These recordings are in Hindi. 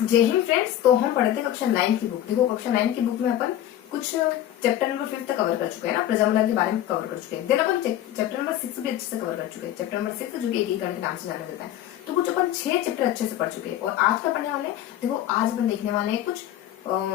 जय हिंद फ्रेंड्स। तो हम पढ़ते हैं कक्षा 9 की बुक। देखो कक्षा 9 की बुक में अपन कुछ चैप्टर नंबर 5 तक कवर कर चुके हैं ना, प्रजामंडल के बारे में कवर कर चुके हैं। देन अपन चैप्टर नंबर 6 भी अच्छे से कवर कर चुके हैं। चैप्टर नंबर 6 जो कि एकीकरण के नाम से जाना जाता है। तो कुछ अपन 6 चैप्टर अच्छे से पढ़ चुके हैं और आज का पढ़ने वाले, देखो आज अपन देखने वाले हैं कुछ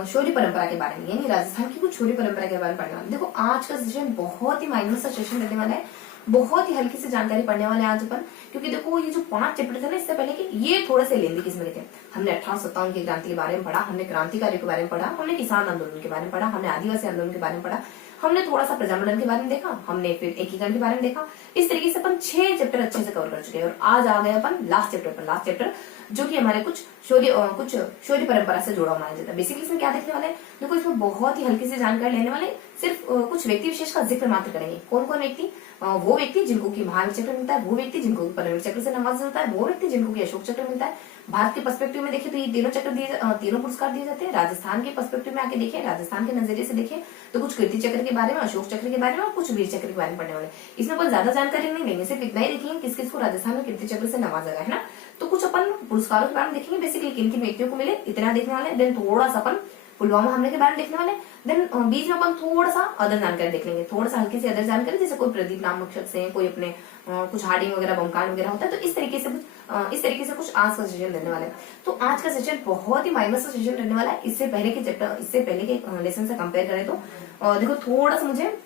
शौर्य परंपरा के बारे में, यानी राजस्थान की कुछ शौर्य परंपरा के बारे में पढ़ने वाले। देखो आज का सेशन बहुत ही माइनर सा सेशन रहने वाला है, बहुत ही हल्की से जानकारी पढ़ने वाले आज अपन। क्योंकि देखो ये जो 5 चैप्टर थे ना इससे पहले के, ये थोड़े से लेंदी किस्म के थे। हमने 1857 की क्रांति के बारे में पढ़ा, हमने क्रांतिकारियों के बारे में पढ़ा, हमने किसान आंदोलन के बारे में पढ़ा, हमने आदिवासी आंदोलन के बारे में पढ़ा, हमने थोड़ा सा प्रजामंडल के बारे में देखा, हमने फिर एकीकरण के बारे में देखा। इस तरीके से अपन 6 चैप्टर अच्छे से कवर कर चुके हैं और आज आ गए अपन लास्ट चैप्टर पर। लास्ट चैप्टर जो कि हमारे कुछ शौर्य परंपरा से जुड़ा माना जाता है। बेसिकली इसमें क्या देखने वाले, देखो इसमें बहुत ही हल्की से जानकारी लेने वाले, सिर्फ कुछ व्यक्ति विशेष का जिक्र मात्र करेंगे। कौन कौन व्यक्ति? वो व्यक्ति जिनको की महावीर चक्र मिलता है, वो व्यक्ति जिनको परमवीर चक्र से नवाजा जाता है, वो व्यक्ति जिनको की अशोक चक्र मिलता है। भारत के पर्सपेक्टिव में देखें तो ये तीनों चक्र तीनों पुरस्कार दिए जाते हैं। राजस्थान के पर्सपेक्टिव में आके देखें, राजस्थान के नजरिए से देखें तो कुछ कीर्ति चक्र के बारे में, अशोक चक्र के बारे में और कुछ वीर चक्र के बारे में पढ़ने वाले। इसमें कोई ज्यादा जानकारी नहीं लेंगे, सिर्फ इतना ही देखेंगे किस किस को राजस्थान में कीर्ति चक्र से नवाजा गया है ना। तो कुछ अपन पुरस्कारों के बारे में देखेंगे, बेसिकली किन किन व्यक्तियों को मिले इतना देखने वाले। देन थोड़ा सा अपन पुलवामा हमले के बारे में देखने वाले। देन बीच में अपन थोड़ा सा अदर जानकारी देख लेंगे, थोड़ा सा हल्की सी अदर जानकारी, जैसे कोई प्रदीप नामक शख्स है, कोई अपने कुछ हार्डिंग वगैरह बमकांड वगैरह होता है। तो इस तरीके से कुछ आज का सेशन रहने वाला है। तो आज का सेशन बहुत ही माइनर सा सेशन रहने वाला है। इससे पहले के लेसन से कंपेयर करें तो देखो थोड़ा सा मुझे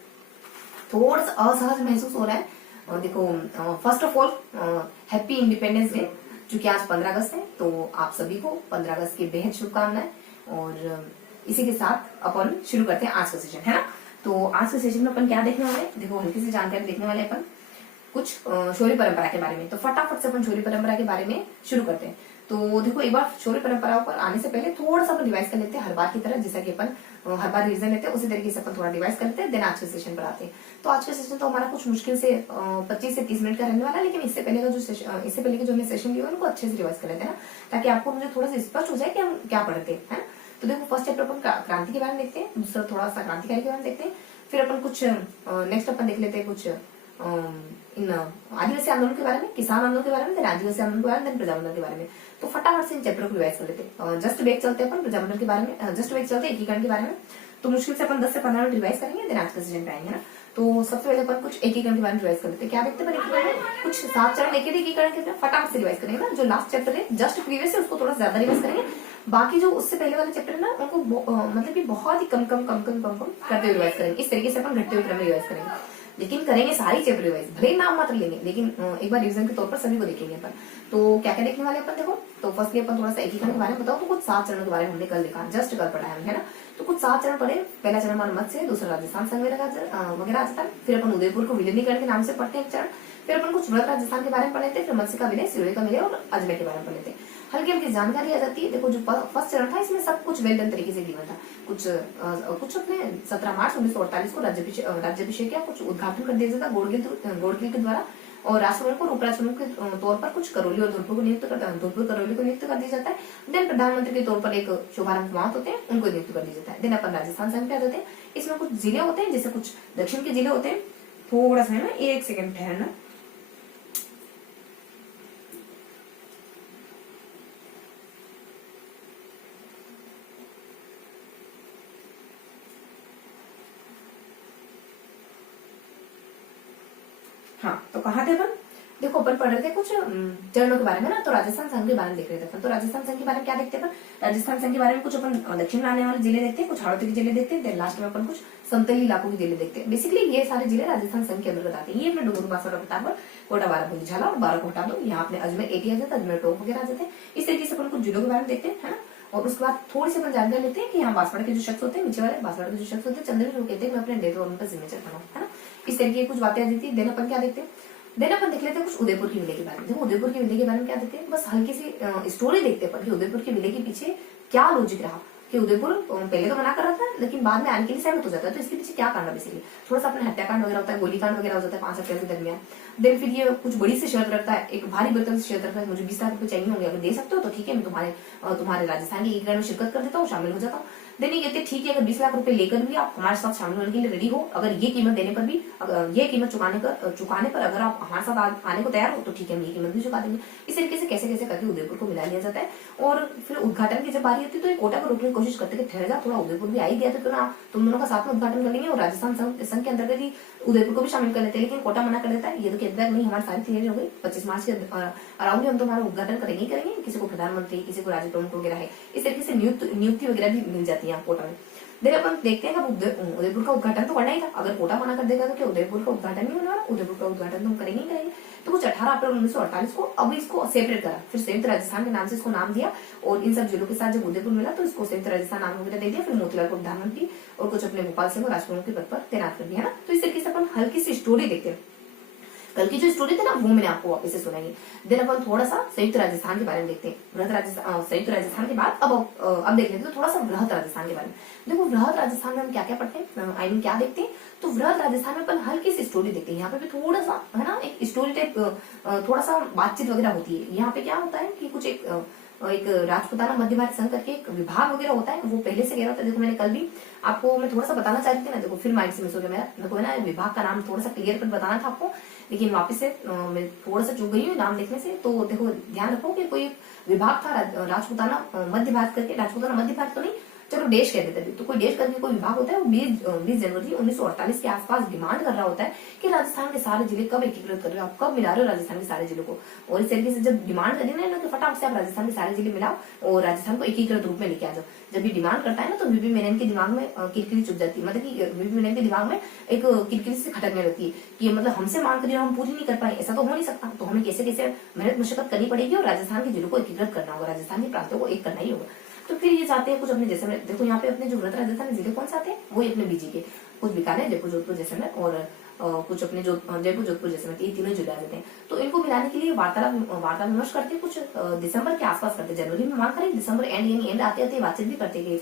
थोड़ा सा असहज महसूस हो रहा है। देखो first of all happy independence day, जो कि आज 15 अगस्त है। तो आप सभी को 15 अगस्त की बेहद शुभकामनाएं। और इसी के साथ अपन शुरू करते हैं आज का सेशन, है ना। तो आज के सेशन में अपन क्या देखने वाले, देखो हल्की सी जानकारी देखने वाले अपन कुछ शौर्य परंपरा के बारे में। तो फटाफट से अपन शौर्य परंपरा के बारे में शुरू करते हैं। तो देखो एक बार शौर्य परंपराओं पर आने से पहले थोड़ा सा अपन रिवाइज कर लेते हैं, हर बार की तरह, जैसा कि अपन हर बार रिवीजन लेते हैं उसी तरीके से अपन थोड़ा रिवाइज करते हैं। देन आज के सेशन पर आते हैं। तो आज का सेशन तो हमारा कुछ मुश्किल से 25 से 30 मिनट का रहने वाला है, लेकिन इससे पहले के जो हमने सेशन लिया उनको अच्छे से रिवाइज कर लेते हैं ना, ताकि आपको मुझे थोड़ा सा स्पष्ट हो जाए कि हम क्या पढ़ते हैं, है ना। तो देखो फर्स्ट चैप्टर अपन क्रांति के बारे में देखते हैं, दूसरा थोड़ा सा क्रांतिकारी के बारे में देखते हैं, फिर अपन कुछ नेक्स्ट अपन देख लेते हैं कुछ इन आदिवासी आंदोलन के बारे में, किसान आंदोलन के बारे में, आदिवासी आंदोलन के बारे में, प्रजामंडल के बारे में। तो फटाफट से इन चैप्टर को रिवाइज कर लेते हैं। जस्ट बैक चलते हैं अपन प्रजामंडल के बारे में, जस्ट बैक चलते हैं एकीकरण के बारे में। तो मुश्किल से अपन 10 से 15 मिनट रिवाइज करेंगे, देन आज का सेशन पे आएंगे ना। तो सबसे पहले अपन कुछ एकीकरण के बारे में रिवाइज कर लेते हैं। क्या देखते हैं एकीकरण में, कुछ 7 चरण देखे थे एकीकरण के, फटाफट से रिवाइज करेंगे ना। जो लास्ट चैप्टर है जस्ट प्रीवियस है उसको थोड़ा ज्यादा रिवाइज करेंगे, बाकी जो उससे पहले वाले चैप्टर है ना उनको मतलब कि बहुत ही कम करते हुए रिवाइज करेंगे। इस तरीके से अपन घटते हुए क्रम में रिवाइज करेंगे, लेकिन करेंगे सारी चैप्टर रिवाइज, भले ही नाम मात्र लेंगे, लेकिन एक बार रिवीजन के तौर पर सभी को देखेंगे अपन। तो क्या क्या देखने वाले अपन, देखो तो फर्स्टली अपन थोड़ा सा एकीकरण के बारे में बताओ। तो कुछ 7 चरणों के बारे में हमने कल देखा, जस्ट कल पढ़ा है ना। तो कुछ 7 चरण पढ़े। पहला चरण हमारा मत्स्य, दूसरा राजस्थान संघ वगैरह आ जाता है। फिर अपन उदयपुर को विलीनीकरण के नाम से पढ़ते हैं एक चरण। फिर अपन कुछ व्रत राजस्थान के बारे में पढ़ लेते हैं, फिर मत्स्य का विलय, सिरोही का विलय और अजमेर के बारे में पढ़ लेते हैं। हल्की हल्की जानकारी आ जाती है। देखो जो फर्स्ट चरण था इसमें सब कुछ वेल डन तरीके से गिवन था। कुछ अपने 17 मार्च 1948 को राज्याभिषेक या कुछ उद्घाटन कर दिया जाता गोडगिल के द्वारा, और राष्ट्रपति को उपराष्ट्रपति के तौर पर कुछ करौली और धुरपुर करौली को नियुक्त कर दिया जाता है। देन प्रधानमंत्री के तौर पर एक शुभारंभ समाप्त होते हैं, उनको नियुक्त कर दिया जाता है। देन अपन राजस्थान संघ पे आ जाते हैं। इसमें कुछ जिले होते हैं, जैसे कुछ दक्षिण के जिले होते हैं। थोड़ा सा है ना, 1 सेकंड ठहरना। हाँ, तो कहाँ थे अपन, देखो अपन पढ़ रहे थे कुछ चरणों के बारे में ना। तो राजस्थान संघ के बारे में देख रहे थे अपन। तो राजस्थान संघ के बारे में क्या देखते हैं अपन, राजस्थान संघ के बारे में कुछ अपन दक्षिण में आने वाले जिले देखते हैं, कुछ हाड़ौती के जिले देखते हैं, देन लास्ट में अपन कुछ समतली इलाकों के जिले देखते हैं। बेसिकली ये सारे जिले राजस्थान संघ के अंतर्गत आते हैं। ये अपने डुंगरपुर, बांसवाड़ा, प्रतापगढ़, कोटा, बाराबंकी, झाला और 12 को हटा दो, यहाँ अपने अजमेर 80 आ जाता है, अजमेर टोंक वगैरह आ जाते हैं। इस तरीके से अपन कुछ जिलों के बारे में देखते हैं, है ना। और उसके बाद थोड़ी सी अपन जानकारी लेते हैं कि यहाँ बांसवाड़ा के जो शख्स होते हैं, नीचे वाले बांसवाड़ा के जो शख्स होते हैं, चंद्रवीर वो कहते हैं मैं अपने डेट और उन पर सिग्नेचर बनाऊं, है ना। इस तरीके की कुछ बातें आ जाती है। देन अपन क्या देखते हैं, देन अपन देख लेते हैं कुछ उदयपुर की विलय के बारे में। देखो उदयपुर की विलय के बारे में क्या देखते हैं, बस हल्की सी स्टोरी देखते हैं कि उदयपुर की विलय के पीछे क्या लॉजिक रहा, कि उदयपुर पहले तो मना कर रहा था लेकिन बाद में आने के लिए सहमत हो जाता है। तो इसके पीछे क्या कारण है, बेसिकली थोड़ा सा अपने हत्याकांड वगैरह होता है, गोलीकांड वगैरह हो जाता है 5 अप्रैल के दरमियान। देन फिर ये कुछ बड़ी से शर्त रखता है, एक भारी भरकम से शर्त रखता है, मुझे 20 लाख रुपए चाहिए होंगे, अगर दे सकते हो तो ठीक है, मैं तुम्हारे राजस्थान के एकीकरण में शिरकत कर देता हूँ, शामिल हो जाता हूँ। देन ये कहते हैं ठीक है, अगर 20 लाख रुपए लेकर भी आप हमारे साथ शामिल होने के लिए रेडी हो, अगर ये कीमत देने पर भी, अगर ये कीमत चुकाने पर अगर आप हमारे साथ आने को तैयार हो तो ठीक है, हम ये कीमत भी चुका देंगे। इस तरीके से कैसे कैसे करके उदयपुर को मिला लिया जाता है। और फिर उद्घाटन की जब बारी होती है तो ये कोटा को रोकने की कोशिश करते कि ठहर जा, थोड़ा उदयपुर भी आ ही गया तो क्यों ना तुम दोनों का साथ में उद्घाटन कर लेंगे और राजस्थान संघ के अंतर्गत ही उदयपुर को भी शामिल कर लेते हैं। लेकिन कोटा मना कर देता है, ये तो कहता है नहीं, हमारी सारी तैयारी हो गई, 25 मार्च के अराउंड हम तुम्हारा उद्घाटन करेंगे किसी को प्रधानमंत्री, किसी को राज्य प्रमुख वगैरह है, इस तरीके से नियुक्ति वगैरह भी मिल जाती है कोटा में। देखिए अपन देखते हैं अब उदयपुर का उद्घाटन तो करना ही था, अगर कोटा मना कर देगा तो क्या उदयपुर का उद्घाटन नहीं होने वाला? उदयपुर का उद्घाटन तो हम करेंगे ही करेंगे। तो कुछ 18 अप्रैल 1948 को अब इसको सेपरेट करा, फिर संयुक्त राजस्थान के नाम से इसको नाम दिया और इन सब जिलों के साथ जब उदयपुर मिला तो इसको संयुक्त राजस्थान नाम वगैरह दे दिया। फिर मोतीलाल को प्रधानमंत्री और कुछ अपने गोपाल सिंह को राजप्रमुख के पद पर तैनात कर दिया ना। तो इस तरीके से अपन हल्की सी स्टोरी देखते हैं। कल की जो स्टोरी थी ना वो मैंने आपको वापस से सुनाई। देन अपन थोड़ा सा संयुक्त राजस्थान के बारे में देखते हैं। संयुक्त राजस्थान के बाद अब देख लेते हैं तो थोड़ा सा वृहत राजस्थान के बारे में। देखो वृहत राजस्थान में हम क्या क्या पढ़ते हैं, आई मीन क्या देखते हैं, तो वृहत राजस्थान में अपन हल्की सी स्टोरी देखते हैं। यहाँ पे भी थोड़ा सा है ना एक स्टोरी टाइप, थोड़ा सा बातचीत वगैरह होती है। यहाँ पे क्या होता है कि कुछ एक राजपुताना मध्य भारत संघ करके एक विभाग वगैरह होता है, वो पहले से कह रहा था। देखो मैंने कल भी आपको मैं थोड़ा सा बताना चाहती थी ना, देखो फिर माइंड से मिस हो गया मेरा, देखो है ना विभाग का नाम थोड़ा सा क्लियर कर बताना था आपको, लेकिन वापस से मैं थोड़ा सा चूक गई हूँ नाम देखने से। तो देखो ध्यान रखो कि कोई विभाग था राजपुताना मध्य भारत करके, राजपुताना मध्य भारत तो नहीं, चलो देश कह देते थे, तो कोई देश करके कोई विभाग होता है। वो 20 जनवरी 1948 के आसपास डिमांड कर रहा होता है कि राजस्थान के सारे जिले कब एकीकृत कर रहे हो, आप कब मिला रहे हो राजस्थान के सारे जिलों को। और इस तरीके से जब डिमांड करी ना तो फटाफट से आप राजस्थान के सारे जिले मिलाओ और राजस्थान को एकीकृत रूप में लेके आ जाओ। जब ये डिमांड करता है ना तो वीपी मेनन के दिमाग में किरकिरी चुप जाती है, मतलब कि वीपी मेनन के दिमाग में एक किरकिरी से खटकने लगती है कि मतलब हमसे मांग करिए हम पूरी नहीं कर पाए, ऐसा तो हो नहीं सकता, तो हमें कैसे कैसे मेहनत मशक्कत करनी पड़ेगी और राजस्थान के जिलों को एकीकृत करना होगा, राजस्थान के प्रांतों को एक करना ही होगा। तो फिर ये चाहते हैं कुछ अपने जैसे में, देखो यहाँ पे अपने जो वृहत राजस्थान जिले कौन से आते हैं, वही अपने बीजी के कुछ बीकानेर, जयपुर, जोधपुर जैसे में और कुछ अपने जो जयपुर, जोधपुर जैसे में, ये तीनों जिले आ जाते हैं। तो इनको मिलाने के लिए वार्ता विमर्श करते हैं, कुछ दिसंबर के आसपास करते, जनवरी में मांग करें, दिसंबर एंड आते आते बातचीत भी करते कि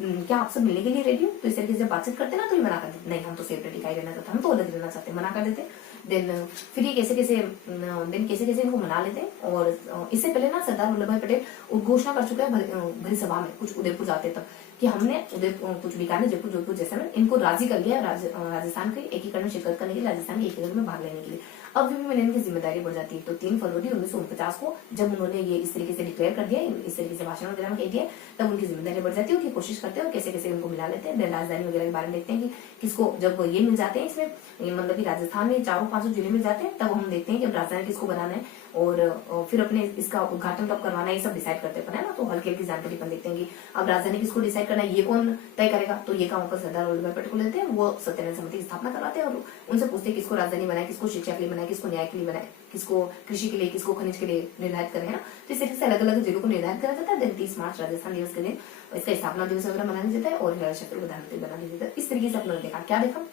क्या आप सब मिलने के लिए रेडी हो। तो इस तरीके से जब बातचीत करते ना तो ये मना कर देते, नहीं हम तो सेपरेट इकाई रहना चाहते, हम तो अलग रहना चाहते, मना कर देते। देन फिर ये कैसे कैसे इनको मना लेते हैं। और इससे पहले ना सरदार वल्लभ भाई पटेल घोषणा कर चुके हैं भरी सभा में, कुछ उदयपुर जाते तक, कि हमने उदयपुर, कुछ बीकानेर, जयपुर, जोधपुर जैसे में इनको राजी कर लिया राजस्थान के एकीकरण में शिरकत करने के लिए, राजस्थान के एकीकरण में भाग लेने के लिए। अब वीपी मेनन की जिम्मेदारी बढ़ जाती है। तो 3 फरवरी 1949 को जब उन्होंने ये इस तरीके से डिक्लेयर कर दिया, इस तरीके से भाषण वगैरह में कह दिया, तब उनकी जिम्मेदारी बढ़ जाती है, उनकी कोशिश करते हैं और कैसे कैसे उनको मिला लेते हैं। राजधानी वगैरह के बारे में देखते हैं कि किसको, जब ये मिल जाते हैं इसमें, मतलब कि राजस्थान में 400-500 जिले मिल जाते हैं, तब हम देखते हैं कि राजधानी किसको बनाना है और फिर अपने इसका उद्घाटन कब करवाना है, ये सब डिसाइड करते हैं ना। तो हल्की हल्की जानकारी अपन देखते हैं कि अब राजधानी किसको डिसाइड करना है, ये कौन तय करेगा। तो ये काम अपन सरदार वल्लभ भाई पटेल को लेते हैं, वो सत्याग्रह समिति की स्थापना करवाते हैं और उनसे पूछते हैं किसको राजधानी बनाए, किसको शिक्षा के लिए बनाए, किसको न्याय के लिए बनाए, किसको कृषि के लिए, किसको खनिज के लिए निर्धारित करें, है ना। तो इस तरीके से अलग अलग जिलों को निर्धारित करा जाता है। दिन 30 मार्च राजस्थान दिवस के दिन इसका स्थापना दिवस वगैरह मनाया जाता है और हिराचल प्रधानमंत्री बना दिया जाता है। इस तरीके से अपने देखा, क्या देखा,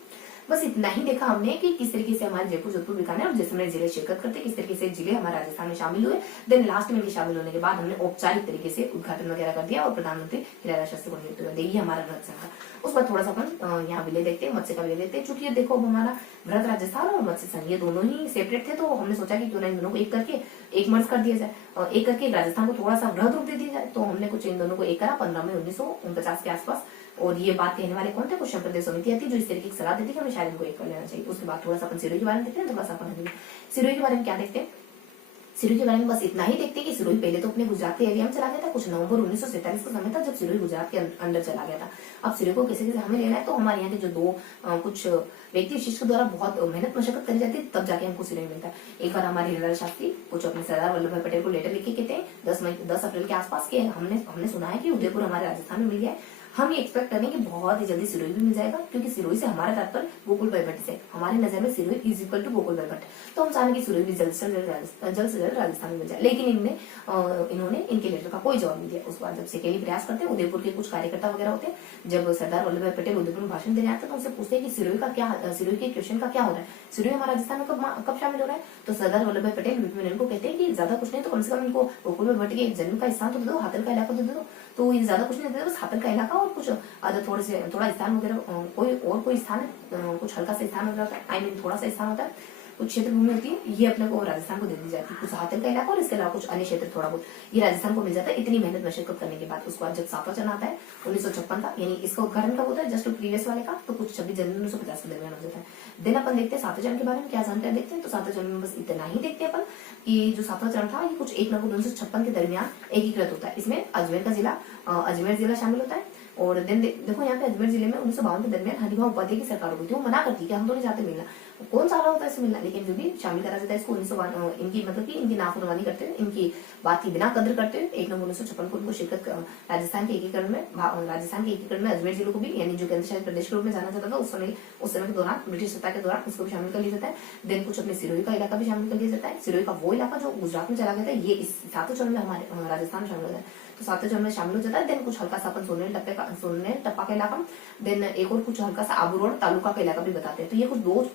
बस इतना ही देखा हमने कि किस तरीके से हमारे जयपुर, जोधपुर, बीकानेर और जैसलमेर जिले शिरकत करते, किस तरीके से जिले हमारे राजस्थान में शामिल हुए। देन लास्ट में शामिल होने के बाद हमने औपचारिक तरीके से उद्घाटन वगैरह कर दिया और प्रधानमंत्री हिराला शास्त्री को नियुक्त कर दिया। ये हमारा वृहत संघ था। उस बाद थोड़ा सा अपन यहाँ विलय देखते हैं, मत्स्य का विलय देखते हैं। चूंकि देखो अब हमारा वृहत राजस्थान और मत्स्य संघ ये दोनों ही सेपरेट थे, तो हमने सोचा कि क्यों ना इन दोनों को एक करके एक मर्ज कर दिया जाए और एक करके राजस्थान को थोड़ा सा वृहत रूप दे दिया जाए। तो हमने कुछ इन दोनों को एक करा 15 मई 1949 के आसपास। और ये बात कहने वाले कौन थे, कुछ संप्रदाय समिति आती जो इस तरीके की सलाह देती कि हमें शायद इनको एक कर लेना चाहिए। उसके बाद थोड़ा सा अपन सिरोही के बारे में देखते हैं, थोड़ा सा अपन सिरोही के बारे में क्या देखते हैं। सिरोही के बारे में बस इतना ही देखते हैं कि सिरोही पहले तो अपने गुजरात के एरिया में चला गया था, कुछ नवंबर 1947 का समय था जब सिरोही गुजरात के अंदर चला गया था। अब सिरोही को कैसे कैसे हमें लेना है, तो हमारे यहाँ के जो दो कुछ व्यक्ति विशेष के द्वारा बहुत मेहनत मशक्कत करी जाती है, तब जाके हमको सिरोही मिलता है। एक बार हमारे हिराला शास्त्री कुछ अपने सरदार वल्लभ भाई पटेल को लेटर लिख के कहते हैं 10 अप्रैल के आसपास के, हमने सुना है कि उदयपुर हमारे राजस्थान में मिल गया है। हम ये एक्सपेक्ट करें कि बहुत ही जल्दी सिरोही भी मिल जाएगा, क्योंकि सिरोही से हमारा तात्पर्य गोकुल भाई भट्ट से, हमारी नजर में Sirohi is equal to Gokul bhai Bhatt. तो हम चाहेंगे कि सिरोही भी जल्द से जल्द राजस्थान में मिल जाए। लेकिन इन्होंने इनके लेटर का कोई जवाब नहीं दिया। उसके बाद जब सेकेंडली प्रयास करते हैं, उदयपुर के कुछ कार्यकर्ता वगैरह होते हैं, जब सरदार वल्लभ भाई पटेल उदयपुर में भाषण देने आते हैं तो उनसे पूछते हैं कि सिरोही के क्वेश्चन का क्या हो रहा है, सिरोही हमारा राजस्थान में कब शामिल हो रहा है। तो सरदार वल्लभ भाई पटेल वीपी मेनन को कहते हैं कि ज्यादा कुछ नहीं तो कम से कम इनको गोकुल भाई भट्ट के जन्म का स्थान तो दे दो, हाथल का इलाका तो दे दो। तो ये ज्यादा कुछ नहीं देते, बस हाथल का इलाका और कुछ थोड़ा स्थान वगैरह, कोई स्थान है, कुछ हल्का सा स्थान हो जाता है, आई मीन थोड़ा सा स्थान होता है। कुछ क्षेत्र भूमि होती है ये अपने को राजस्थान को दे दी जाती है, कुछ हाथिल का इलाका और इसके अलावा कुछ अन्य क्षेत्र थोड़ा बहुत ये राजस्थान को मिल जाता है। इतनी मेहनत मशक्कत करने के बाद उसके बाद जब 7वां चरण आता है 1956 का, यानी इसका उद्घाटन कब होता है जस्ट प्रीवियस वाले का, तो कुछ 26 जनवरी 1950 के दरमियान हो जाता है। देन अपन देखते हैं 7वें चरण के बारे में क्या जानकारी देखते हैं। तो 7वें चरण में बस इतना ही देखते हैं अपन कि जो 7वां चरण था ये कुछ 1 नवंबर 1956 के दरमियान एकीकृत होता है। इसमें अजमेर का जिला अजमेर जिला शामिल होता है। और देन देखो यहाँ पे अजमेर जिले में 1952 के दरमियान हरिभाऊ उपाध्याय की सरकार होती थी, वो मना करती है कि हम तो नहीं चाहते मिलना, कौन सा रहा होता है इससे मिलना, लेकिन फिर भी शामिल करा जाता है इसको। 1952 इनकी मतलब कि इनकी नाफरमानी करते हुए, इनकी बात की बिना कदर करते हुए 1 नवंबर 1956 को उनको शिरकत राजस्थान के एकीकरण में अजमेर जिले को भी, यानी जो केंद्र शासित प्रदेश के रूप में जाना जाता था उस समय के दौरान ब्रिटिश सत्ता के दौरान इसको भी शामिल कर लिया जाता है। देन कुछ अपने सिरोही का इलाका भी शामिल कर लिया जाता है। सिरोही का वो इलाका जो गुजरात में चला गया था ये इस 7वें चरण में हमारे राजस्थान में शामिल हो जाता है, तो 7वें चरण में शामिल हो जाता है। देन कुछ हल्का सा अपन सोनेल टप्पा का इलाका, देन एक और कुछ हल्का सा आबू रोड तालुका का इलाका भी बताते हैं। तो ये कुछ दो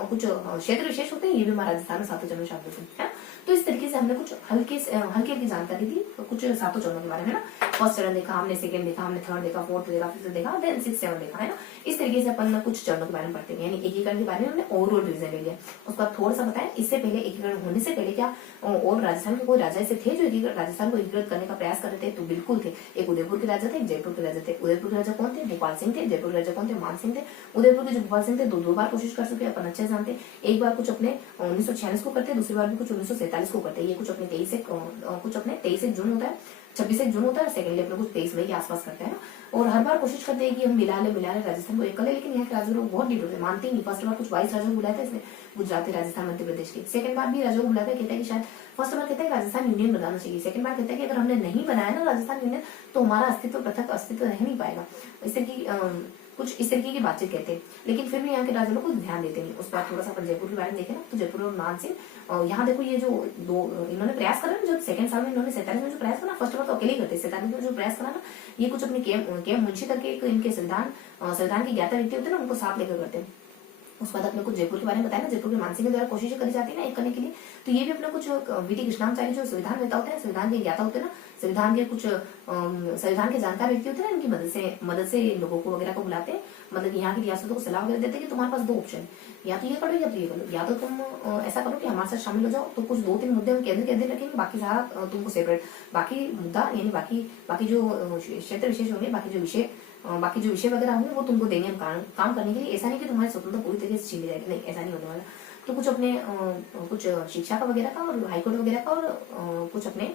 कुछ क्षेत्र विशेष होते हैं, ये भी हमारे राजस्थान में 7वें चरण में शामिल होते हैं। तो इस तरीके से हमने कुछ हल्की की जानकारी दी कुछ 7 चरणों के बारे में ना। फर्स्ट चरण देखा हमने, सेकंड देखा हमने, थर्ड देखा, फोर्थ देखा, फिफ्थ देखा, देन 6, 7 देखा है ना। इस तरीके से अपन कुछ चरणों के बारे में पढ़ते हैं, यानी एकीकरण के बारे में हमने ओवरऑल रिवीजन ले लिया। उसका थोड़ा सा बताएं इससे पहले एकीकरण होने से पहले क्या और राजस्थान के कोई राजा ऐसे थे जो राजस्थान को एकीकृत करने का प्रयास कर रहे थे? तो बिल्कुल थे। एक उदयपुर के राजा थे, एक जयपुर के राजा थे। उदयपुर के राजा कौन थे? भोपाल सिंह थे। जयपुर के राजा कौन थे? मान सिंह थे। उदयपुर के जो भोपाल सिंह थे दो बार कोशिश कर चुके, अपन अच्छे जानते। एक बार कुछ अपने 1946 को करते, दूसरी बार भी कुछ 1947 को करते। ये कुछ अपने 23 जून होता है, 26 जून होता है, सेकंड डे अपने कुछ 23 मई के आसपास करते हैं। और हर बार कोशिश करते हैं कि हम मिला ले राजस्थान को एक कर ले, लेकिन यहाँ के राजा लोग बहुत डिट होते हैं, मानते ही नहीं। फर्स्ट बार कुछ 22 राजाओं को बुलाया था इसने, गुजरात, राजस्थान, मध्य प्रदेश के। सेकंड बार भी राजाओं को बुलाया था, कहता है कि शायद फर्स्ट बार कहता है राजस्थान यूनियन बनाना चाहिए, सेकंड बार कहता है कि अगर हमने नहीं बनाया ना राजस्थान यूनियन तो हमारा अस्तित्व पृथक अस्तित्व रह नहीं पाएगा। इस तरह की कुछ इस तरीके की बातचीत कहते हैं, लेकिन फिर भी यहाँ के राजा लोग कुछ ध्यान देते नहीं। उसके बाद थोड़ा सा अपन जयपुर के बारे में देखें ना, तो जयपुर और मान सिंह, यहाँ देखो ये जो दो इन्होंने प्रयास करा ना, जो सेकंड साल में इन्होंने 47 में जो प्रयास करा, फर्स्ट बार तो अकेले ही करते, 47 में जो प्रयास करा ना, ये कुछ अपने के मुंशी करके इनके संविधान के ज्ञाता व्यक्ति होते हैं ना, उनको साथ लेकर करते हैं। उसके बाद अपने कुछ जयपुर के बारे में बताया ना, जयपुर के मानसिंह के द्वारा कोशिश करी जाती है ना एक करने के लिए। तो ये भी अपने कुछ वीटी कृष्णाचार्य जो संविधान नेता होते हैं, संविधान के ज्ञाता होते हैं ना, संविधान के कुछ संविधान के जानकार व्यक्ति होते हैं ना, इनकी मदद से लोगों को वगैरह को बुलाते हैं। मतलब यहाँ की रियासतों को सलाह वगैरह देते हैं कि तुम्हारे पास 2 ऑप्शन, या तो ये करो या तो ये करो, या तो तुम ऐसा करो कि हमारे साथ शामिल हो जाओ, तो कुछ 2-3 मुद्दे हम केंद्र के अधीन रखेंगे, बाकी सारा तुमको सेपरेट, बाकी मुद्दा यानी बाकी जो क्षेत्र विशेष होंगे, बाकी जो विषय वगैरह होंगे वो तुमको देंगे हम काम करने के लिए। ऐसा नहीं कि तुम्हारी स्वतंत्रता पूरी तरीके से छीन ली जाएगी, नहीं, ऐसा नहीं होने वाला। तो कुछ अपने कुछ शिक्षा का वगैरह का और हाईकोर्ट वगैरह का और कुछ अपने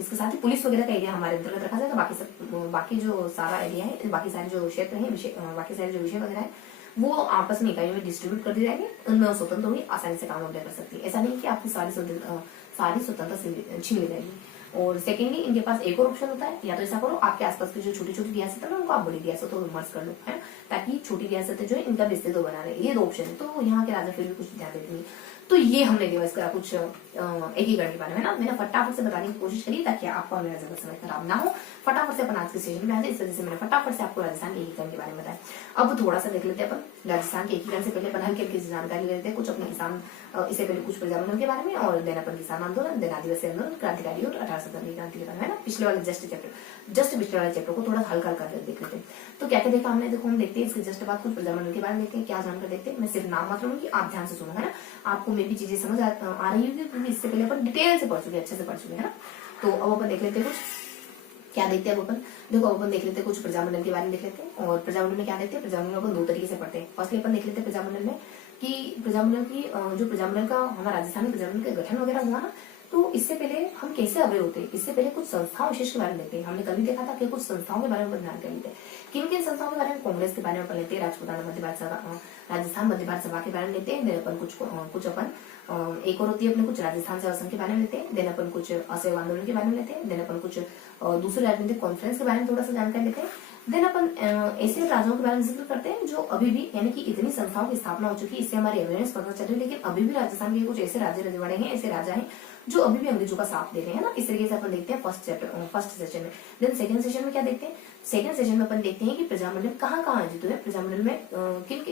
इसके साथ ही पुलिस वगैरह का एरिया हमारे अंतर्गत रखा जाएगा। बाकी जो सारा एरिया है, बाकी सारे जो क्षेत्र है, बाकी सारे जो विषय वगैरह है वो आपस में इकाइयों में डिस्ट्रीब्यूट कर दी जाएंगे, उनमें वो स्वतंत्र होगी, आसानी से काम वगैरह कर सकती है। ऐसा नहीं कि आपकी सारी स्वतंत्रता छीन ली जाएगी। और सेकेंडली इनके पास एक और ऑप्शन होता है, या तो ऐसा करो आपके आसपास की जो छोटी छोटी रियासत है ना उनको आप बड़ी रियासतों में मर्ज कर लो, है, ताकि छोटी रियासतें जो है इनका भी अस्तित्व बना रहे। ये 2 ऑप्शन है। तो यहाँ के राजा फिर भी कुछ ध्यान देते नहीं। तो ये हमने दिवस का कुछ एकीकरण के बारे में ना मैंने फटाफट से बताने की कोशिश करी ताकि आपको मेरा ज्यादा समय खराब ना हो। फटाफट से अपन आज के सेशन में आ जाए, इस वजह से मैंने फटाफट से आपको राजस्थान के एकीकरण के बारे में बताया। अब थोड़ा सा देख लेते हैं अपन राजस्थान के एकीकरण से पहले अपन हल्की जानकारी ले लेते हैं, कुछ अपने किसान, इससे पहले कुछ प्रजामंडल के बारे में, और देन अपन किसान आंदोलन, देन आदिवासी आंदोलन, क्रांतिकारी और 1870 की क्रांति के बारे में ना, पिछले वाले पिछले वाले चैप्टर को थोड़ा हल्का कर देख लेते हैं। तो क्या क्या देखा हमने, देखो हम देखते हैं इसके जस्ट बाद कुछ प्रजामंडल के बारे में देखते हैं, क्या जानकर देखते हैं। मैं सिर्फ नाम मात्र लूंगी, आप ध्यान से सुनो, है ना, आपको मे भी चीजें समझ आ रही होगी क्योंकि इससे पहले अपन डिटेल से पढ़ चुके, अच्छे से पढ़ चुके हैं ना। तो अब अपन देख लेते हैं कुछ क्या देखते हैं। अब अपन देखो, अब अपन देख लेते हैं कुछ प्रजामंडल के बारे में देख लेते हैं। और प्रजामंडल में क्या देखते हैं, प्रजामंडल अपन 2 तरीके से पढ़ते हैं। फर्स्टली अपन देख लेते हैं प्रजामंडल में कि प्रजामंडल का हमारा राजस्थान में प्रजामंडल का गठन वगैरह हुआ ना, तो इससे पहले हम कैसे अवय होते हैं, इससे पहले कुछ संस्थाओं विशेष के बारे में देखते हैं। हमने कल भी देखा था कि कुछ संस्थाओं के बारे में ध्यान कर लेते हैं। किन किन संस्थाओं के बारे में, कांग्रेस के बारे में पढ़ लेते हैं, राजपूताना मध्य भारत सभा, राजस्थान मध्य भारत सभा के बारे में लेते हैं। देन अपन कुछ अपन एक और होती है अपने कुछ राजस्थान सेवा संघ के बारे में लेते हैं। देन अपन कुछ असहयोग आंदोलन के बारे में लेते हैं। देन अपन कुछ दूसरे राजनीतिक कॉन्फ्रेंस के बारे में थोड़ा सा जानकारी लेते हैं। देन अपन ऐसे राज्यों के बारे में जिक्र करते हैं जो अभी भी, यानी कि इतनी संस्थाओं की स्थापना हो चुकी है, इससे हमारी अवेयरनेस पता चल रही है, लेकिन अभी भी राजस्थान के कुछ ऐसे राज्य रजवाड़े हैं, ऐसे राजा हैं जो अभी भी अंग्रेजों का साथ दे रहे हैं ना। इस तरीके से अपन देखते हैं फर्स्ट सेशन में। देन सेकंड सेशन में क्या देखते हैं, सेकंड सेशन में अपन देखते हैं कि प्रजामंडल कहाँ आयोजित हुए, प्रजामंडल में किन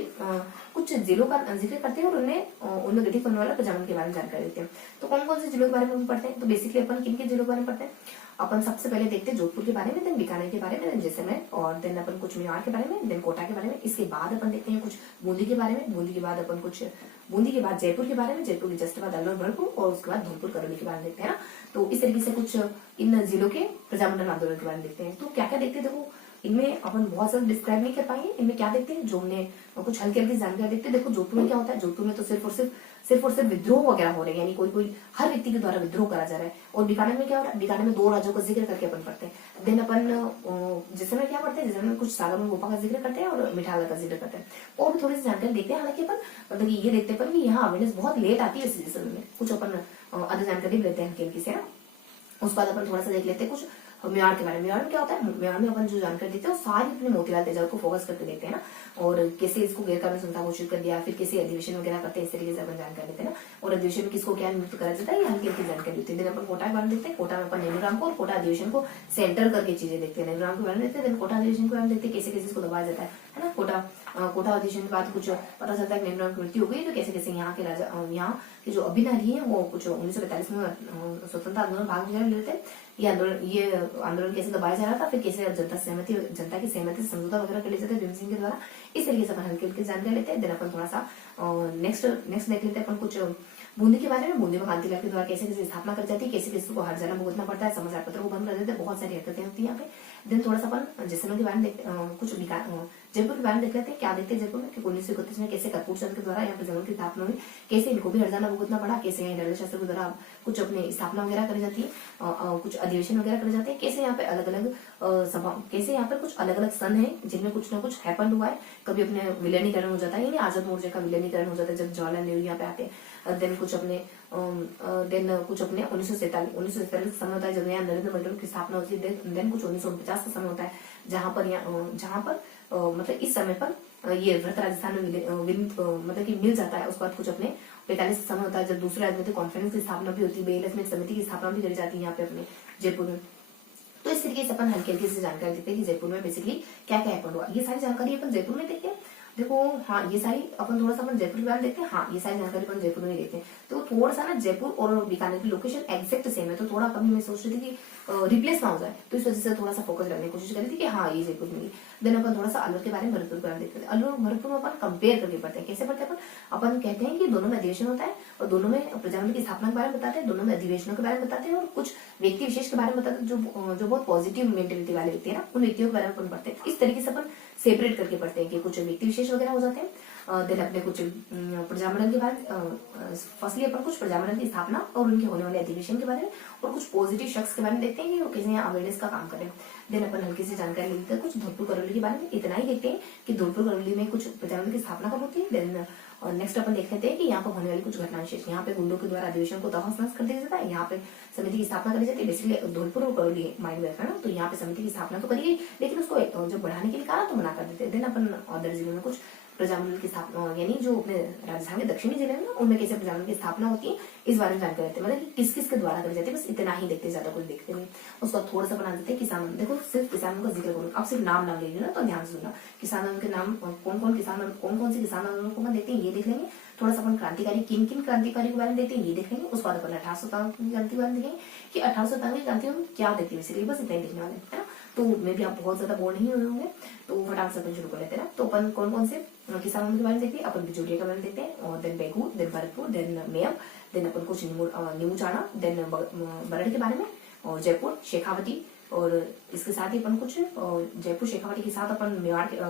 कुछ जिलों का जिक्र करते हैं और उनमें गठित होने वाला प्रजामंडल के बारे में जानकारी देते हैं। तो कौन कौन से जिलों के बारे में हम पढ़ते हैं, तो बेसिकली अपन किन किन जिलों के बारे में पढ़ते हैं। अपन सबसे पहले देखते हैं जोधपुर के बारे में, देन बीकानेर के बारे में, देन जैसलमेर, और देन अपन कुछ मेवाड़ के बारे में, देन कोटा के बारे में। इसके बाद अपन देखते हैं कुछ बूंदी के बारे में, बूंदी के बाद अपन कुछ बूंदी के बाद जयपुर के बारे में, जयपुर के जस्ट बाद अलवर भरतपुर और उसके बाद धौलपुर करौली के बारे में देखते हैं ना। तो इस तरीके से कुछ इन जिलों के प्रजामंडल आंदोलन के बारे में देखते हैं। तो क्या क्या देखते हैं, देखो इनमें अपन बहुत ज्यादा डिस्क्राइब नहीं कर पाएंगे। इनमें क्या देखते हैं, जो हमने कुछ हल्की हल्की जानकारी देखते हैं। देखो जोधपुर में क्या होता है, जोधपुर में तो सिर्फ और सिर्फ विद्रोह वगैरह हो रहे हैं, यानी कोई हर व्यक्ति के द्वारा विद्रोह करा जा रहा है। और बीकानेर में क्या हो रहा है, बीकानेर में 2 राज्यों का जिक्र करके अपन पढ़ते हैं। देन अपन जैसे क्या पढ़ते हैं, जैसे कुछ सागर में गोपा का जिक्र करते हैं और मिठाला का जिक्र करते हैं। और भी थोड़ी सी जानकारी देखते हैं। हालांकि अपन मतलब ये देखते हैं कि यहाँ अवेयरनेस बहुत लेट आती है इस वजह से कुछ अपन अधिक जानकारी भी लेते हैं हल्की हल्की से ना। उसके बाद अपन थोड़ा सा देख लेते हैं कुछ मेवाड़ के बारे में। मेवाड़ में क्या होता है, मेवाड़ में अपन जो जानकारी देते हैं वो सारी अपने मोतीलाल तेजाब को फोकस करके देखते हैं ना। और कैसे इसको गैर कानूनी संस्था घोषित कर दिया, फिर कैसे अधिवेशन वगैरह करते हैं, इस तरीके से अपन जानकारी देते हैं ना। और अधिवेशन में किसको क्या नियुक्त करा जाता है, ये हल्की हल्की जानकारी होती है। अपन कोटा के बारे में देखते हैं। कोटा में अपन नेहरूग्राम को और कोटा अधिवेशन को सेंटर करके चीजें देखते हैं। नेहरूग्राम के बारे में देखते हैं, कोटा अधिवेशन के बारे में देखते हैं कैसे कैसे इसको दबाया जाता है ना। कोटा अधिवेशन के बाद कुछ पता चलता है नेहरूग्राम की मृत्यु हो गई, तो कैसे कैसे यहाँ के राजा, यहाँ के जो अभिनय है वो कुछ 1945 में स्वतंत्रता आंदोलन भाग लेते हैं। ये आंदोलन कैसे दबाया जा रहा था, फिर कैसे जनता की सहमति से समझौता वगैरह कर लिया जाता है भीम सिंह के द्वारा। इस तरीके से अपन हल्की हल्की जानकारी लेते हैं। देन अपन थोड़ा सा नेक्स्ट देख लेते हैं अपन कुछ बूंदी के बारे में। बूंदी में कांतिलाल के द्वारा कैसे कैसे स्थापना कर जाती है, कैसे कैसे को हर जगह भुगतना पड़ता है, समाचार पत्र को बंद कर देते हैं, बहुत सारी हरकतें होती है यहाँ पे। देन थोड़ा सा अपन जैसलमेर के बारे में कुछ जयपुर के बारे में देख लेते हैं। क्या देखते हैं जयपुर में कि 1931 में कैसे कर्पूर चंद के द्वारा यहाँ पे जयपुर की स्थापना हुई, कैसे इनको भी हरजाना भुगतना पड़ा, कैसे यहाँ ललित शास्त्री के द्वारा कुछ अपनी स्थापना वगैरह करी जाती है, कुछ अधिवेशन वगैरह करे जाते हैं, कैसे यहाँ पे अलग अलग सभा, कैसे यहाँ पे कुछ अलग अलग सन है जिनमें कुछ ना कुछ हैपन हुआ है। कभी अपने विलीनीकरण हो जाता है, यानी आजाद मोर्चे का विलीनीकरण हो जाता है जब जवाहरलाल नेहरू यहाँ पे आते हैं। देन कुछ अपने 1947 समय होता है जब यहाँ नरेंद्र मंडल की स्थापना होती है। देन कुछ 1949 का समय होता है जहाँ पर मतलब इस समय पर ये व्रत राजस्थान में मतलब कि मिल जाता है। उसके बाद कुछ अपने 45 समय होता है जब दूसरे राजनीतिक कॉन्फ्रेंस की स्थापना भी होती है, BLS में समिति की स्थापना भी करी जाती है यहाँ पे अपने जयपुर में। तो इस तरीके से अपन हल्की हल्की से जानकारी देते हैं कि जयपुर में बेसिकली क्या क्या हैपन हुआ। ये सारी जानकारी अपन जयपुर में देखते हैं। देखो हाँ, ये सारी अपन थोड़ा सा अपन जयपुर के बारे में देखते हैं। हाँ, ये सारी जानकारी अपन जयपुर में देखते हैं। तो थोड़ा सा ना जयपुर और बीकानेर की लोकेशन एग्जैक्ट सेम है, तो थोड़ा कभी मैं सोच रही थी कि रिप्लेस ना हो जाए, तो इस वजह से थोड़ा सा फोकस करने की कोशिश करी थी कि हाँ ये जयपुर में। देन अपन थोड़ा सा अलवर के बारे में, भरतपुर के बारे में देखते हैं। अलवर भरतपुर में अपन कंपेयर करके पढ़ते हैं। कैसे पढ़ते हैं अपन कहते हैं कि दोनों में अधिवेशन होता है और दोनों में प्रजामंडल की स्थापना के बारे में बताते हैं, दोनों में अधिवेशनों के बारे में बताते हैं और कुछ व्यक्ति विशेष के बारे में बताते हैं जो बहुत पॉजिटिव मेंटेलिटी वाले व्यक्ति है ना, उन व्यक्तियों के बारे में अपन पढ़ते हैं। इस तरीके से अपन सेपरेट करके पढ़ते हैं कि कुछ व्यक्ति विशेष वगैरह हो जाते हैं। देन अपने कुछ प्रजामंडल के बारे में, फर्स्टली अपन कुछ प्रजामंडल की स्थापना और उनके होने वाले अधिवेशन के बारे में और कुछ पॉजिटिव शख्स के बारे में देखते हैं कि वो कैसे यहाँ अवेयरनेस का काम करें। देन अपन हल्की सी जानकारी लेते हैं कुछ धौलपुर करौली के बारे में। इतना ही देखते हैं कि धौलपुर करौली में कुछ प्रजामंडल की स्थापना कब होती है। देन नेक्स्ट अपन देख लेते हैं कि यहाँ पर होने वाली कुछ घटना विशेष। यहाँ पे गुंडों के द्वारा अधिवेशन को तहस नहस कर दिया जाता है, यहाँ पे समिति की स्थापना करी जाती है। बेसिकली धौलपुर और करौली माइंड में रखना ना, तो यहाँ पे समिति की स्थापना तो करिए, लेकिन उसको जब बढ़ाने के लिए कहा तो मना कर देते हैं। देन अपन अदर जिलों में कुछ प्रजामंडल की स्थापना, यानी जो अपने राजस्थान के दक्षिणी जिले में उनमें कैसे प्रजामंडल की स्थापना होती है इस बारे में जानकारी देते हैं, मतलब कि किस किस के द्वारा करी जाती है। बस इतना ही देखते, ज्यादा कुछ देखते नहीं। उसका थोड़ा सा बना देते हैं किसान। देखो सिर्फ किसानों का जिक्र करूँ, अब सिर्फ नाम लीजिए ना, तो ध्यान से सुनना। किसानों के नाम कौन कौन से किसान आंदोलन को देखते हैं, ये देख लेंगे। थोड़ा सा अपन क्रांतिकारी किन क्रांतिकारी के बारे में देखते हैं, ये देख लेंगे। उसके बाद अपन 1857 की क्रांति के बारे में देखेंगे कि 1857 की क्रांति में क्या देखते हैं, इसलिए बस इतना ही देखने वाले है ना। तो मे भी आप बहुत ज्यादा बोर नहीं हुए होंगे, तो फटाफट से अपन शुरू कर लेते हैं ना। तो अपन कौन कौन से किसान आंदोलन के बारे में देखते हैं, अपन बिजोरिया के बारे में देखते हैं, और then Begur, then Bharatpur, then Meyam, then अपन कुछ नीमूचाना, देन बरड़ के बारे में, और जयपुर, शेखावती, और इसके साथ ही अपन कुछ जयपुर शेखावटी के साथ अपन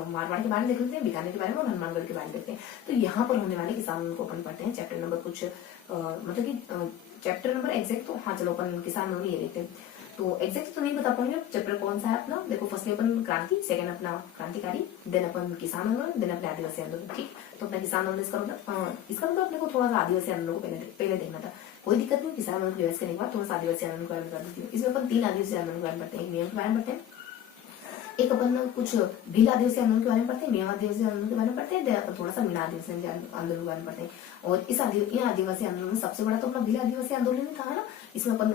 मारवाड़ के बारे में देख लेते हैं, बीकानेर के बारे में और हनुमानगढ़ के बारे में देखते हैं। तो यहाँ पर होने वाले किसान को अपन पढ़ते हैं। चैप्टर नंबर कुछ मतलब कि चैप्टर नंबर एग्जैक्ट तो हाँ चलो अपन किसान आंदोलन ये देखते हैं। तो एग्जैक्ट तो नहीं बता पाऊंगे चैप्टर कौन सा है अपना। देखो फर्स्टली अपन क्रांति, सेकंड अपना क्रांतिकारी, देन अपन किसान आंदोलन, देन अपने आदिवासी आंदोलन। ठीक, तो अपना किसान आंदोलन इसका मतलब अपने को थोड़ा सा आदिवासी आंदोलन को पहले देखना था। कोई दिक्कत नहीं, किसान आंदोलन रिवाइज करने के बाद थोड़ा सा आदिवासी आंदोलन के बारे में कर देती हूँ। इसमें अपन 3 आदिवासी आंदोलन के बारे में पढ़ते हैं, एक नियम के बारे में पढ़ते हैं, एक अपन कुछ भील आदिवासी आंदोलन के बारे में पढ़ते हैं, मेवा आदिवासी आंदोलन के बारे में पढ़ते हैं, थोड़ा सा मीणा आदिवासी आंदोलन के बारे में पढ़ते हैं। और इन आदिवासी आंदोलन में सबसे बड़ा तो अपना भील आदिवासी आंदोलन ही था ना। इसमें अपन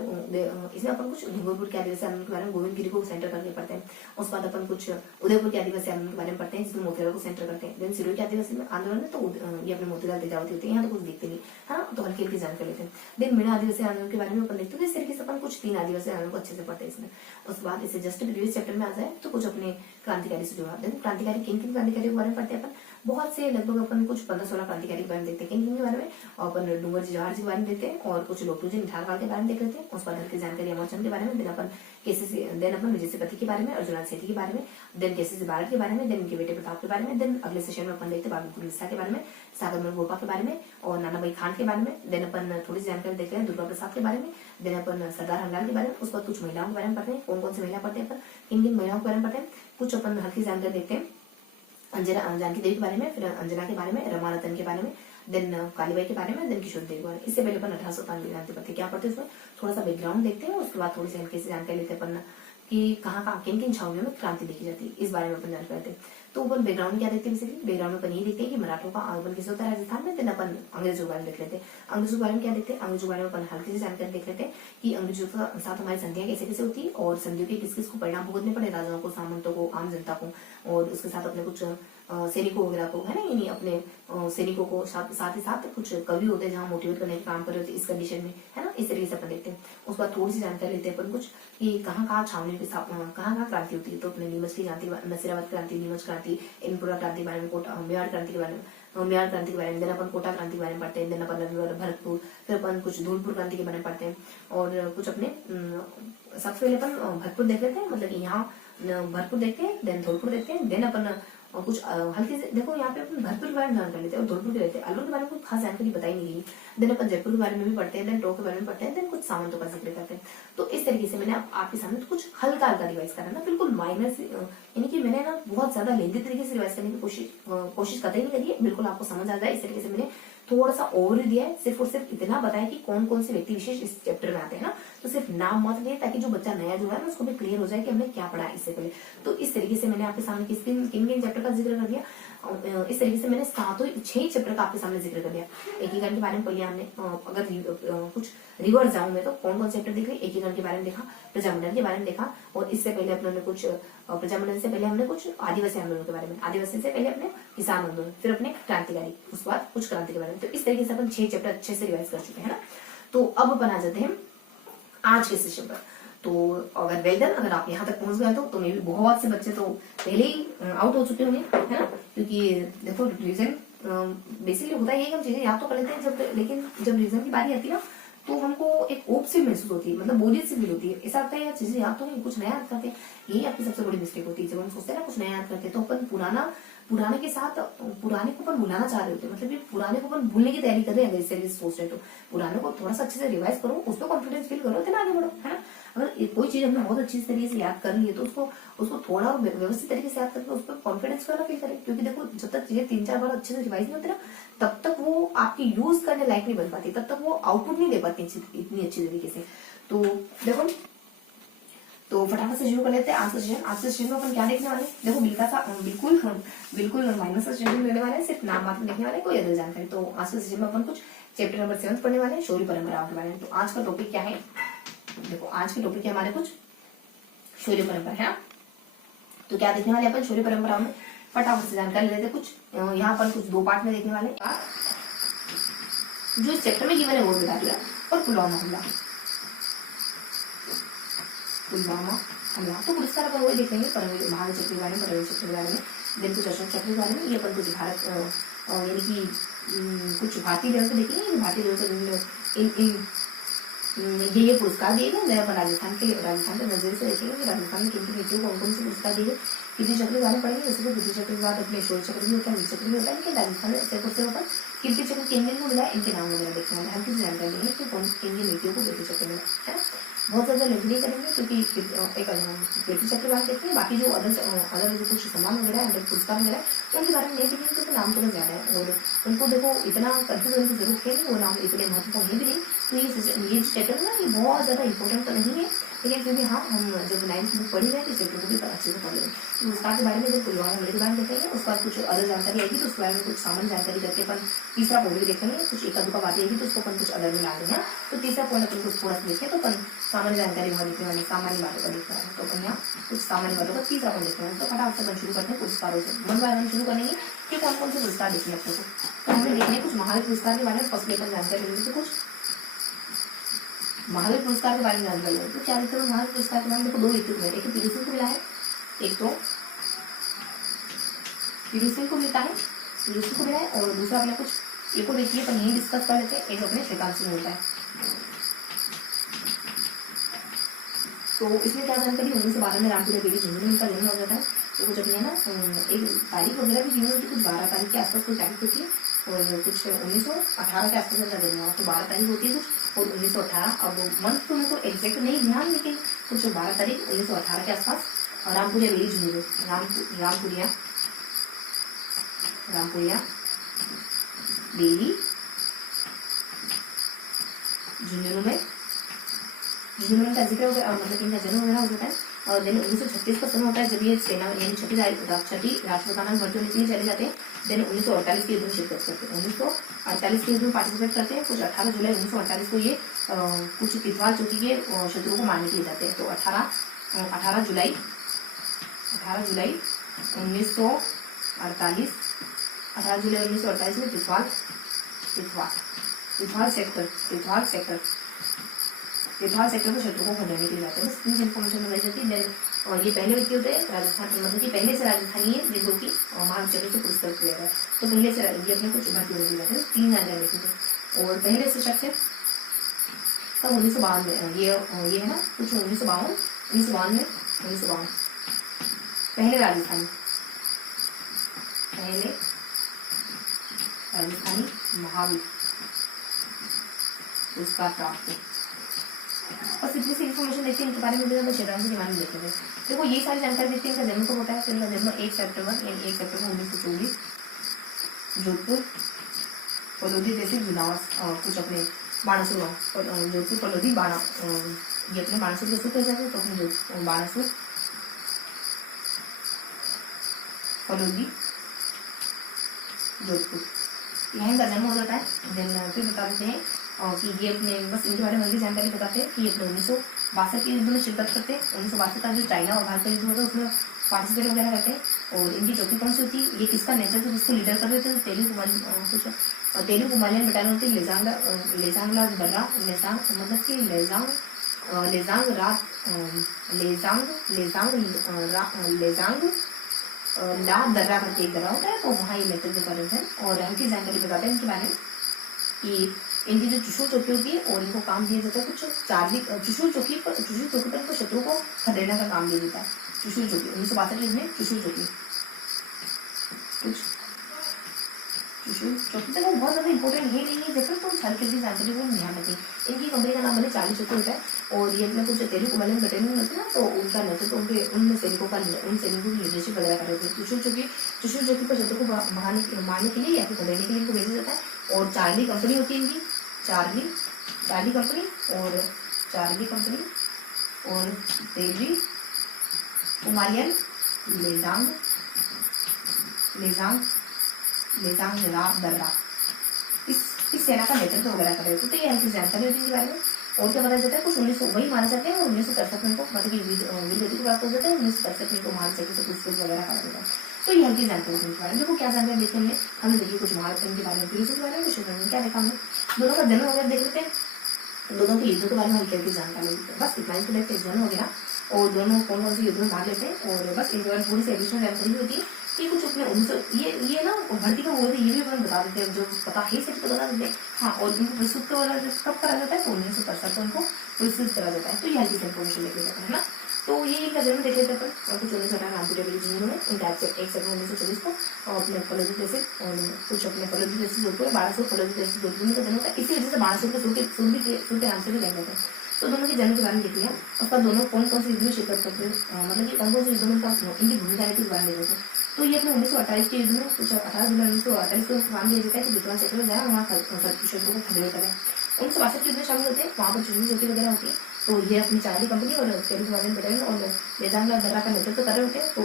कुछ ढूंगरपुर के आदिवासी आंदोलन के बारे में गोविंद गिरी को सेंटर करके पढ़ते हैं। उसके बाद अपन कुछ उदयपुर के आदिवासी आंदोलन के बारे में पढ़ते हैं, जिसमें मोतीलाल को सेंटर करते हैं। देन सिरोही के आदिवासी आंदोलन में तो ये अपने मोतीलाल तेजावती होते हैं, यहाँ तो कुछ देखते नहीं है ना, तो हल्की हल्की जानकारी लेते हैं। देन मीणा आदिवासी आंदोलन के बारे में अपन देखते हैं। इस तरीके से अपन कुछ 3 आदिवासी आंदोलन को अच्छे से पढ़ते हैं इसमें। उसके बाद इसे जस्ट प्रीवियस चैप्टर में आ जाए तो कुछ अपने क्रांतिकारी से जुड़ा। देखो क्रांतिकारी किन क्रांतिकारी के बारे में पढ़ते हैं अपन। बहुत से लगभग अपन कुछ 15-16 क्रांतिकारी के बारे में देखते हैं, किन किन के बारे में, और अपन डूंगर जी जवाहर जी के बारे में देखते हैं, और कुछ लोटू जी निठारवाल के बारे में देख लेते हैं। उस पर की जानकारी अमरचंद के बारे में, देन अपन विजय सेतुपति के बारे में, अर्जुन सेठी के बारे में, देन केसीसी भारत के बारे में, देन इनके बेटे प्रताप के बारे में, देन अगले सेशन में अपन देखते हैं बाबू मिश्रा के बारे में, सागर गोपा के बारे में, और नाना भाई खान के बारे में, देन अपन थोड़ी सी जानकारी देखते हैं दुर्गा प्रसाद के बारे में, देन अपन सरदार हमलाल के बारे में, उस पर कुछ महिलाओं के बारे में पढ़ते हैं, कौन कौन सी महिला पढ़ते हैं अपन, किन किन महिलाओं के बारे में पढ़ते हैं, कुछ अपन हल्की जानकारी देखते हैं अंजना जानकी देवी के बारे में, फिर अंजना के बारे में, रमा रतन के बारे में, देन कालीबाई के बारे में, देन किशोर देवी के बारे में। इससे पहले अपन 1895 जानते क्या पढ़ते हैं, उसमें थोड़ा सा बैकग्राउंड देखते हैं, उसके बाद थोड़ी सी हल्की सी जानकारी लेते हैं अपन कि कहाँ किन किन छावनियों में क्रांति देखी जाती है, इस बारे में अपन जानकारी लेते हैं। तो अपन बैकग्राउंड क्या देखते हैं, बेसिकली बैकग्राउंड में अपन ये देखते हैं कि मराठों का आगमन किस होता है राजस्थान में, देन अपन अंग्रेजों के बारे में देख लेते हैं। अंग्रेजों के बारे में क्या देखते हैं, अंग्रेजों के बारे में अपन हल्की सी जानकारी देख लेते हैं कि अंग्रेजों के साथ हमारी संधियां कैसे कैसे होती है, और संधियों के किस किस को परिणाम भुगतने पड़े, राजाओं को, सामंतों को, आम जनता को, और उसके साथ अपने कुछ सैनिकों वगैरह को, है ना, यानी अपने सैनिकों को, साथ ही साथ कुछ कवि होते हैं जहाँ मोटिवेट करने का काम कर रहे होते हैं इस कंडीशन में, है ना, इस तरीके से अपन देखते हैं। उसके बाद थोड़ी सी जानकारी लेते हैं अपन कुछ कि कहाँ छावनी की कहाँ क्रांति होती है। तो अपने नीमच की क्रांति, नसीराबाद क्रांति, नीमच क्रांति, इनपुरा क्रांति के बारे में, मेवाड़ क्रांति के बारे में, मेवाड़ क्रांति के बारे में, देन अपन कोटा क्रांति के बारे में पढ़ते हैं, देन अपन भरतपुर, फिर अपन कुछ धौलपुर क्रांति के बारे में पढ़ते हैं, और कुछ अपने सबसे पहले अपन भरतपुर देख लेते हैं, मतलब कि यहाँ भरतपुर देखते हैं, देन धौलपुर देखते हैं, देन अपन और कुछ हल्के से देखो यहाँ पे अपन भरतपुर के बारे में जानकारी लेते हैं, और धौलपुर के लेते हैं, अलवर के बारे में कुछ खास जानकारी बताई नहीं गई। देन अपन जयपुर के बारे में भी पढ़ते हैं, देन टोंक के बारे में पढ़ते हैं, देन कुछ सामंतों का जिक्र करते हैं। तो इस तरीके से मैंने आपके सामने तो कुछ हल्का हल्का रिवाइज करा ना, बिल्कुल माइनर से, यानी कि मैंने ना बहुत ज्यादा लेंदी तरीके से रिवाइज करने की कोशिश कतई नहीं करी है, बिल्कुल आपको समझ आ जाए इस तरीके से मैंने थोड़ा सा ओवरव्यू दिया है, सिर्फ और सिर्फ इतना बताया कि कौन कौन से व्यक्ति विशेष इस चैप्टर में आते हैं ना, तो सिर्फ नाम मत लिए ताकि जो बच्चा नया जुड़ा है ना उसको भी क्लियर हो जाए कि हमने क्या पढ़ा है इससे पहले। तो इस तरीके से मैंने आपके सामने किन किन चैप्टर का जिक्र कर दिया, इस तरीके से मैंने 6 चैप्टर का आपके सामने जिक्र कर दिया। एकीकरण के बारे में पढ़ लिया हमने, अगर कुछ रिवर्स जाऊं मैं तो कौन कौन से चैप्टर देख लिया, एकीकरण के बारे में देखा, प्रजामंडल के बारे में देखा, और इससे पहले अपने कुछ प्रजामंडल से पहले हमने कुछ आदिवासी आंदोलन के बारे में, आदिवासी से पहले अपने किसान आंदोलन, फिर अपने क्रांतिकारी, उसके बाद कुछ क्रांति के बारे में। तो इस तरीके से अपन 6 चैप्टर अच्छे से रिवाइज कर चुके हैं ना। तो अब अपन आ जाते हैं आज के सेशन पर। तो अगर वेल अगर आप यहाँ तक पहुंच गए तो मे भी बहुत से बच्चे तो पहले ही आउट हो चुके होंगे, है ना, क्योंकि देखो रिवीजन बेसिकली होता है कि हम चीजें याद तो कर लेते हैं लेकिन जब रिवीजन की बारी आती है ना तो हमको एक ओप सी महसूस होती है, मतलब बोरियत सी फील होती है। ऐसा लगता है यार चीजें याद तो नहीं, कुछ नया याद करते हैं। यही आपकी सबसे बड़ी मिस्टेक होती है, जब हम सोचते हैं ना कुछ नया याद करते हैं तो अपन पुराने के साथ पुराने को अपन भुलाना चाह रहे होते हैं, मतलब पुराने को अपन भूलने की तैयारी कर रहे हैं। अगर सोच रहे तो पुराने को थोड़ा सा अच्छे से रिवाइज करो, उस पर कॉन्फिडेंस फील करो, इतना आगे बढ़ो, है ना। अगर कोई चीज हमने बहुत अच्छी तरीके से याद कर ली है तो उसको थोड़ा व्यवस्थित तरीके से याद करके उस पर कॉन्फिडेंस वाला फील करें, क्योंकि देखो जब तक चीजें 3-4 बार अच्छे से रिवाइज नहीं होती ना तब तक वो आपकी यूज करने लायक नहीं बन पाती, तब तक वो आउटपुट नहीं दे पाती इतनी अच्छी तरीके से। तो देखो तो फटाफट से शुरू कर लेते हैं आज के सेशन में अपन क्या देखने वाले। देखो बिल्कुल माइनस का सेशन लेने वाले हैं, सिर्फ नाम मात्र देखने वाले, कोई अदर जानकारी। तो आज के सेशन में अपन कुछ चैप्टर नंबर 7 पढ़ने वाले हैं, शौर्य परंपराओं के बारे में। तो आज का टॉपिक क्या है, देखो आज के टॉपिक है हमारे कुछ शौर्य परंपरा, है ना। तो क्या देखने वाले अपन शौर्य परंपराओं में, फटाफट से जानकारी लेते कुछ। यहाँ पर कुछ 2 पार्ट में देखने वाले, जो इस चैप्टर में गिवन है वो बता दिया, और पुलवामा हमला। तो पुरस्कार अपन वही देखेंगे, महावीर चक्र के बारे में, परमवीर चक्र के बारे में, दिन कुछ अशोक चक्र के बारे में। ये अपन कुछ भारत यानी कि कुछ भारतीय लेवल पे देखेंगे, भारतीय लेवल पे ये पुरस्कार दिए गए। अपन राजस्थान के नजरिए से देखेंगे कि राजस्थान में किन किन व्यक्तियों को कौन से पुरस्कार दिए गए। कीर्ति चक्र के बारे में पढ़ेंगे, वैसे तो कीर्ति चक्र के बाद अपने शौर्य चक्र भी होता है, वीर चक्र भी होता है, लेकिन राजस्थान में सिर्फ अपन कीर्ति चक्र किन किन को मिला इनके नाम वगैरह देखने वाले, हल्की सी जानकारी है कि किन किन व्यक्तियों को कीर्ति चक्र मिला, है। बहुत ज्यादा लेंथ नहीं करेंगे क्योंकि एक कीर्ति चक्र बात देखते हैं, बाकी जो अदर जो कुछ सम्मान वगैरह है, पुरस्कार वगैरह उनके बारे में नहीं देखेंगे क्योंकि नाम थोड़ा ज्यादा है और उनको देखो इतना कंफ्यूज होने की जरूरत है नहीं, वो नाम इतने महत्वपूर्ण है भी नहीं। तो ये चैप्टर ना ये बहुत ज्यादा इंपॉर्टेंट तो नहीं है, लेकिन फिर भी हाँ हम जब 9th बुक पढ़ी है तो चैप्टर को भी अच्छे से पढ़ लेंगे। पुरस्कार के बारे में जब पुलवामा हमले के बारे में देखेंगे, उसके बाद कुछ अदर जानकारी आएगी तो उसके बारे में कुछ सामान्य जानकारी करके अपन तीसरा पॉइंट भी देखेंगे, कुछ एक आधुका बात आएगी तो उसको अपन कुछ अदर में डाल देंगे। तो तीसरा पॉइंट अपन कुछ थोड़ा सा देखें तो अपन सामान्य जानकारी वहाँ देखने वाले, सामान्य बातों का देखना है। तो अपन यहाँ कुछ सामान्य बातों का तीसरा पॉइंट देखते हैं। तो फटाफट से अपन शुरू करते हैं पुरस्कारों से। मन बाय मन शुरू करेंगे कि कौन कौन से पुरस्कार देखने अपने को। तो हमें देखने कुछ महावीर पुरस्कार के बारे में फर्स्ट लेकर जानकारी लेंगे। तो कुछ महावीर पुरस्कार के बारे में जानकारी लेंगे। तो क्या देखते हैं महावीर पुरस्कार के बारे में, देखो 2 व्यक्तियों को मिला, एक पीरू सिंह को मिला है, एक तो पीरू सिंह को मिलता है ऋषि को मिला है और दूसरा अपने कुछ एक को देखिए पर यही डिस्कस कर लेते हैं, एक अपने श्रीकांत सिंह होता है। तो इसमें क्या जानकारी, 1912 में रामपुरा देवी झुंझुनू का जन्म हो जाता है। तो कुछ अपने ना एक तारीख वगैरह भी गिनी होती है, कुछ 12 तारीख के आसपास कोई तारीख होती है और कुछ 1918 के आसपास का जन्म हुआ, तो 12 तारीख होती है कुछ और 1918। अब मंथ तो मेरे को एग्जैक्ट नहीं ध्यान, लेकिन कुछ 12 तारीख 1918 के आसपास रामपुरिया देवी झुंझुनू, रामपुरिया देवी झुंझुनू का जिक्र मतलब इनका जन्म वगैरह हो जाता है। और देन 1936 का समय होता है जब ये सेना यानी छठी राष्ट्रपताना में भर्ती होने के लिए चले जाते हैं। देन 1948 के युद्ध में शिरकत करते हैं, 1948 के युद्ध में पार्टिसिपेट करते हैं। कुछ 18 जुलाई 1948 को ये कुछ तिथवाल चौकी के शत्रुओं को मारने के लिए जाते हैं। तो 18 जुलाई 1948 में तिथवाल सेक्टर को शत्रु को खदेड़ने के लिए जाते हैं। बस तीन इन्फॉर्मेशन बताई जाती है। और ये पहले व्यक्ति होते हैं राजस्थान, मतलब कि पहले से राजस्थानी है जिनको की महाविद्यालय से पुरस्कार किया गया, तो पहले से ये अपने कुछ भर्ती होने के लिए जाते हैं। 3 जानकारी देखेंगे। और पहले से शख्स है तब 1952 में ये है ना कुछ 1952 पहले राजस्थानी महावीर पुरस्कार प्राप्त। और सिर्फ से इन्फॉर्मेशन देखते हैं इनके बारे में, क्षेत्रांक के बारे में देखेंगे। देखो ये सारी जानकारी देखते हैं। इनका जन्म कब होता है, तो इनका जन्म 1 सितंबर 1924 जोधपुर पलोधी तहसील जुनावास, कुछ अपने बाणासुर गाँव, जोधपुर पलोधी ये अपने बाणासुर के सूत्र हो जाते हैं, तो अपने बाणासुर पलोधी जोधपुर यहाँ इनका जन्म हो जाता है। देन फिर बता देते हैं कि ये अपने बस इनके बारे में हल्की जानकारी बताते हैं कि ये अपने 1962 के युद्ध में शिरकत करते हैं। 1962 का जो चाइना और भारत का युद्ध होता है उसमें पार्टिसिपेट वगैरह करते हैं। और इनकी चौकी कौन सी होती है, ये किसका नेतृत्व जिसको लीडर कर रहे थे, तेलुगु कुमालियन बटालियन होती है लेजांगला दर्रा, मतलब कि लेजांग ला दर्रा करके एक दर्रा होता है, तो वहाँ ये नेतृत्व कर रहे थे। और हल्की जानकारी बताते हैं इनके बारे में कि इनकी जो चुशुल चौकी होती है और इनको काम दिया जाता है कुछ चुशुल चौकी पर इनको शत्रु को खदेड़ने का काम दिया जाता है। चुशुल चौकी 1962 में चुशुल चौकी तक वो बहुत ज्यादा इंपॉर्टेंट है नहीं है, जैसे तो हल्की हल्की जानकारी को ध्यान रखें। इनकी कंपनी का नाम भले 40 चौकी होता है और ये अपने कुछ तेलुगु कुमालियन बटालियन होते हैं ना, तो उनका नेतृत्व उन सैनिकों की लीडरशिप वगैरह कर रहे थे। चुशुल चौकी पर शत्रु को मारने के लिए या फिर खदेड़ने के लिए इनको भेजा जाता है। और चार्ली कंपनी होती है इनकी, चार्ली कंपनी और तेलुगु कुमालियन लेजांग दर्रा इस सेना का नेतृत्व वगैरह कर रहे थे। तो ये हल्की जानकारी होती है बारे में। और क्या बताया जाता है, कुछ 1900 वही माना जाते हैं और 1963 में मतलब कि वीरगति की बात हो जाता है। 1963 में महाविद्यालय से पूछताछ वगैरह करा जाता है। तो ये हल्की जानकारी होती है। देखो क्या जानकारी देखेंगे हमने, देखिए कुछ महारत के बारे में, पुलिस के बारे में, कुछ क्या देखा हमने, दोनों का जन्म वगैरह देख लेते हैं, दोनों के युद्धों के बारे में हल्की हल्की जानकारी लेते हैं। बस इतना ही तो देखते हैं जन्म वगैरह और दोनों कौन से युद्ध में भाग लेते हैं। और बस इनके बारे में थोड़ी सी एडिशनल जानकारी होती है कि कुछ अपने 1900 ये ना भर्ती का बोलते ये भी अपन बता देते हैं, जो पता है सिर्फ तो बता देते हैं। हाँ, और इनको प्रस्तुत वाला कब करा जाता है, तो 1963 को इनको प्रस्तुत करा जाता है। तो ये हल्की इन्फॉर्मेशन लेके जाता है ना। तो ये इनका जन्म देख लेते हैं अपन, कुछ 1918 रामपुरिया देवी झुंझुनू में, उनका 1 सितंबर 1924 को और अपने पलोधी तहसील और कुछ अपने पलोधी तहसील जोधपुर, बाणासुर पलोधी तहसील जोधपुर में का जन्म होता है। इसी वजह से बाणासुर के सूर के नाम से भी जाना जाता है। तो दोनों के जन्म के बारे में देख लिया। उसका दोनों कौन कौन से युद्ध में शिरकत करते हैं, मतलब कि कौन कौन से युद्ध में इनकी भूमिका रहती है, बारे में देते हैं। तो ये अपने 1928 के युद्ध में कुछ 18 जुलाई 1948 को नाम दिया जाता है कि विद्वान सेक्टर में जाए वहाँ शत्रु को खदेड़ करें। 1962 के युद्ध में शामिल होते हैं, वहाँ पर चुनी चौकी वगैरह होती है। तो ये अपनी चार्ली कंपनी और तेलुगु कुमालियन बटालियन और लेजांगला दर्रा का नेतृत्व कर रहे होते हैं। तो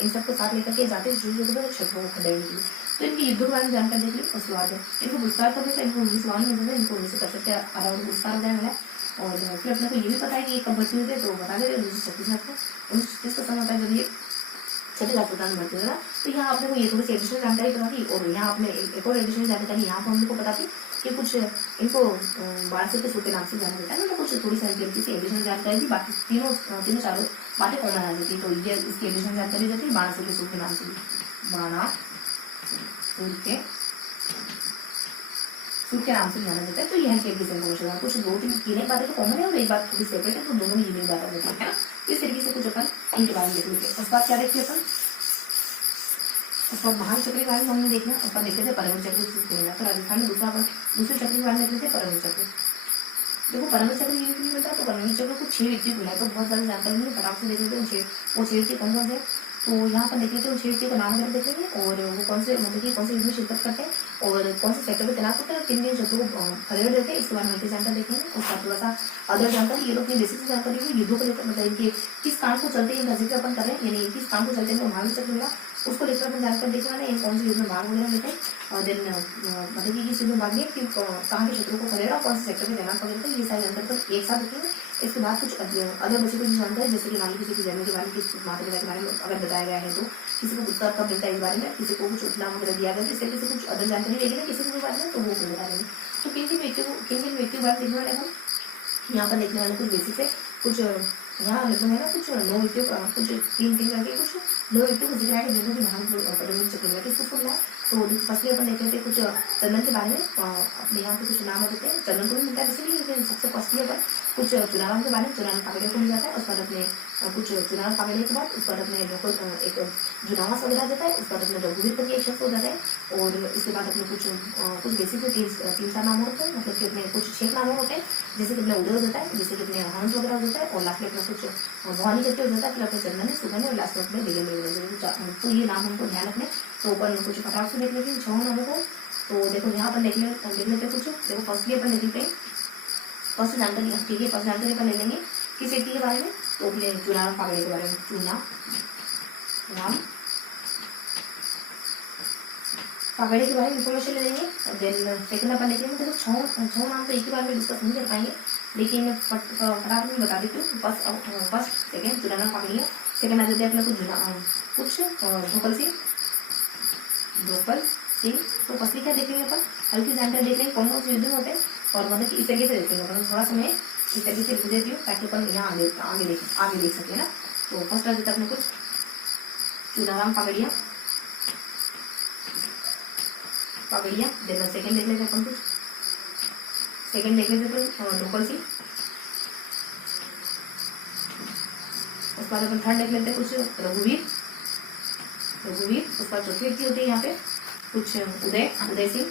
इन सबको साथ लेकर के जाते हैं चुनी चौकी पर शत्रुओं को खदेड़ने के लिए। तो इनके युद्ध के बारे में जानकारी देख ली। उसके बाद इनको पुरस्कार करते थे, इनको 1952 में इनको 1963 के अराउंड पुरस्कार वगैरह मिला। और फिर अपने को ये भी पता है कि कब भर्ती हुए थे, तो बता दे रहे 1936 को 1936 का समय होता है जब ये छठी राष्ट्रपतान भर्ती हुआ। तो यहाँ आपने को ये थोड़ी सी एडिशनल जानकारी पता थी। और यहाँ आपने एक और एडिशनल जानकारी यहाँ पर हमको पता थी कि कुछ इनको 12 के सूत्र नाम से जाना जाता है ना, तो कुछ थोड़ी सी हल्की सी एडिशनल जानकारी थी। बाकी तीनों चारों बातें कॉमन आ जाती है। तो ये इसकी एडिशनल जानकारी जाती है 12 के सूत्र नाम से, 12 सूट के नाम से जाना जाता है। तो यह केस इन्फॉर्मेशन है, कुछ दो तीन एक बातें तो कॉमन है और एक बात थोड़ी सेपरेट है, तो दोनों में यूनिक बात होती है ना। इस तरीके से कुछ अपन इनके बारे में देख लेते हैं। उसके बाद क्या देखते हैं अपन, उसके बाद महाचक्र के बारे में हमने देखना, अपन देख लेते हैं परमवीर चक्र। तो राजस्थान में दूसरे चक्र के बारे में देख लेते हैं, परमवीर चक्र। देखो परमवीर चक्र ये नहीं मिलता, तो परमवीर चक्र को 6 व्यक्ति को है, तो बहुत ज्यादा जानकारी नहीं है, फटाक से देख लेते हैं वो 6 व्यक्ति कौन कौन से। तो यहाँ पर देख लेते हैं 6 व्यक्ति का नाम वगैरह देखेंगे और वो कौन से मतलब कि कौन से युद्ध में शिरकत करते हैं और कौन से सेक्टर में तैनात होते हैं और किन किन शत्रु को खदेड़ देते हैं, इसके बारे में हल्की जानकारी देखेंगे। उसका थोड़ा सा अदर जानकारी, ये लोग अपनी बेसिक जानकारी हुई युद्धों को लेकर, मतलब इनके किस कांड को चलते हैं जिक्र अपन कर रहे हैं, यानी किस कांड को चलते हैं महावीर चक्र मिला, उसको लेकर अपन जानकारी देखने वाले कौन से युद्ध में भाग वगैरह लेते हैं और देन मतलब कि किस युद्ध में भाग लिया, कहाँ के शत्रु को खदेड़ा, कौन से सेक्टर में तैनात वगैरह थे, ये सारी जानकारी पर एक साथ देखेंगे। इसके बाद कुछ अदर बचे कुछ जानकारी, जैसे कि मान लो किसी की जन्म के बारे में, किस माता पिता के बारे में अगर बताया गया है, तो किसी को उत्तर कब मिलता है इस बारे में, किसी को कुछ उपनाम वगैरह दिया गया, इस तरीके से कुछ अदर जानकारी रहेगी ना किसी के बारे में, तो वो बता देंगे। तो किन किन व्यक्ति के बारे में देखने वाले हम यहाँ पर देखने वाले कुछ बेसिक है, कुछ यहाँ लगभग है ना कुछ 9 व्यक्तियों का, कुछ 3 करके कुछ 9 व्यक्तियों को जिक्र है जिन्होंने महान चक्र किसको मिला। तो फर्स्टली अपन देख लेते हैं कुछ चंदन के बारे में, अपने यहाँ पे कुछ नाम होते हैं, चंदन को भी मिलता है इसीलिए, लेकिन सबसे फर्स्टली अपन कुछ चुनाव के बारे में, चुनाव पागड़े को मिल जाता है। उस पर अपने कुछ चुनाव पागड़े के बाद उस पर अपने एक जुनावास वगैरह जाता है, उस पर अपने रघुवीर करके एक शख्स हो जाता है और इसके बाद अपने कुछ बेसिक 3-4 नाम होते हैं, मतलब कि अपने कुछ 6 नाम होते हैं, जैसे कि अपने उदय हो जाता है, जैसे कि अपने हंस वगैरह हो जाता है और लास्ट में अपना कुछ भवानी करके हो जाता है, फिर अपने चंदन है, सुगन है और लास्ट में अपने दिगंबर। तो ये नाम हमको ध्यान रखने। तो अपन कुछ फटाक से देख लेते हैं 6 नामों को। तो देखो यहाँ पर देख लेते कुछ, देखो फर्स्टली अपन देख लेते हैं फर्स्ट जानकारी, ठीक है फर्स्ट जानकारी अपन ले लेंगे किस व्यक्ति के बारे में, तो अपने चुनाव पागड़े के बारे में, चुनाव पागड़े के बारे में इन्फॉर्मेशन ले लेंगे। और देन सेकंड अपन देखेंगे, देखो 6 नाम तो एक ही बार में डिस्कस नहीं कर पाएंगे, लेकिन फटाफट में बता देती हूँ। फर्स्ट सेकंड चुनाव पागड़िया, सेकंड आ जाते हैं अपने कुछ द्रौपद सिंह। तो फर्स्टली क्या देखेंगे अपन, हल्की जानकारी देख लेंगे कौन कौन से युद्ध में होते हैं और मतलब कि इस तरीके से देखेंगे, मतलब थोड़ा सा मैं इस तरीके से लिख देती हूँ ताकि अपन यहाँ आगे देख सके ना। तो फर्स्ट आ जाता है अपने कुछ चुनाराम पागड़िया, देन सेकंड देख लेते अपन कुछ, सेकंड देख लेते अपन द्रौपद सिंह। उसके बाद अपन थर्ड देख लेते हैं कुछ रघुवीर। उसके बाद चौथी व्यक्ति होते हैं यहाँ पे कुछ उदय सिंह।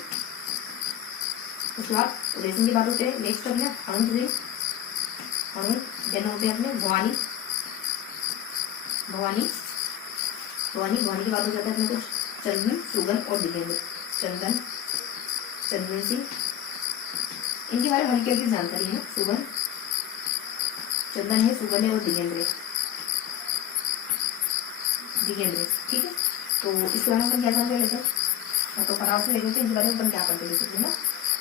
उसके बाद उदय सिंह की बात होते हैं, नेक्स्ट अपने अनंत सिंह, देन होते हैं अपने भवानी की बात हो जाता है अपने कुछ चंदन, सुगन और दिगेंद्र। चंदन सिंह, इनके बारे में हल्की हल्की जानकारी है, चंदन है, सुगन है और दिगेंद्र, ठीक है। तो इसके बारे में अपन क्या समझ लेते हैं, तो फटाफट से देख लेते हैं इनके बारे में अपन क्या करते हैं ना।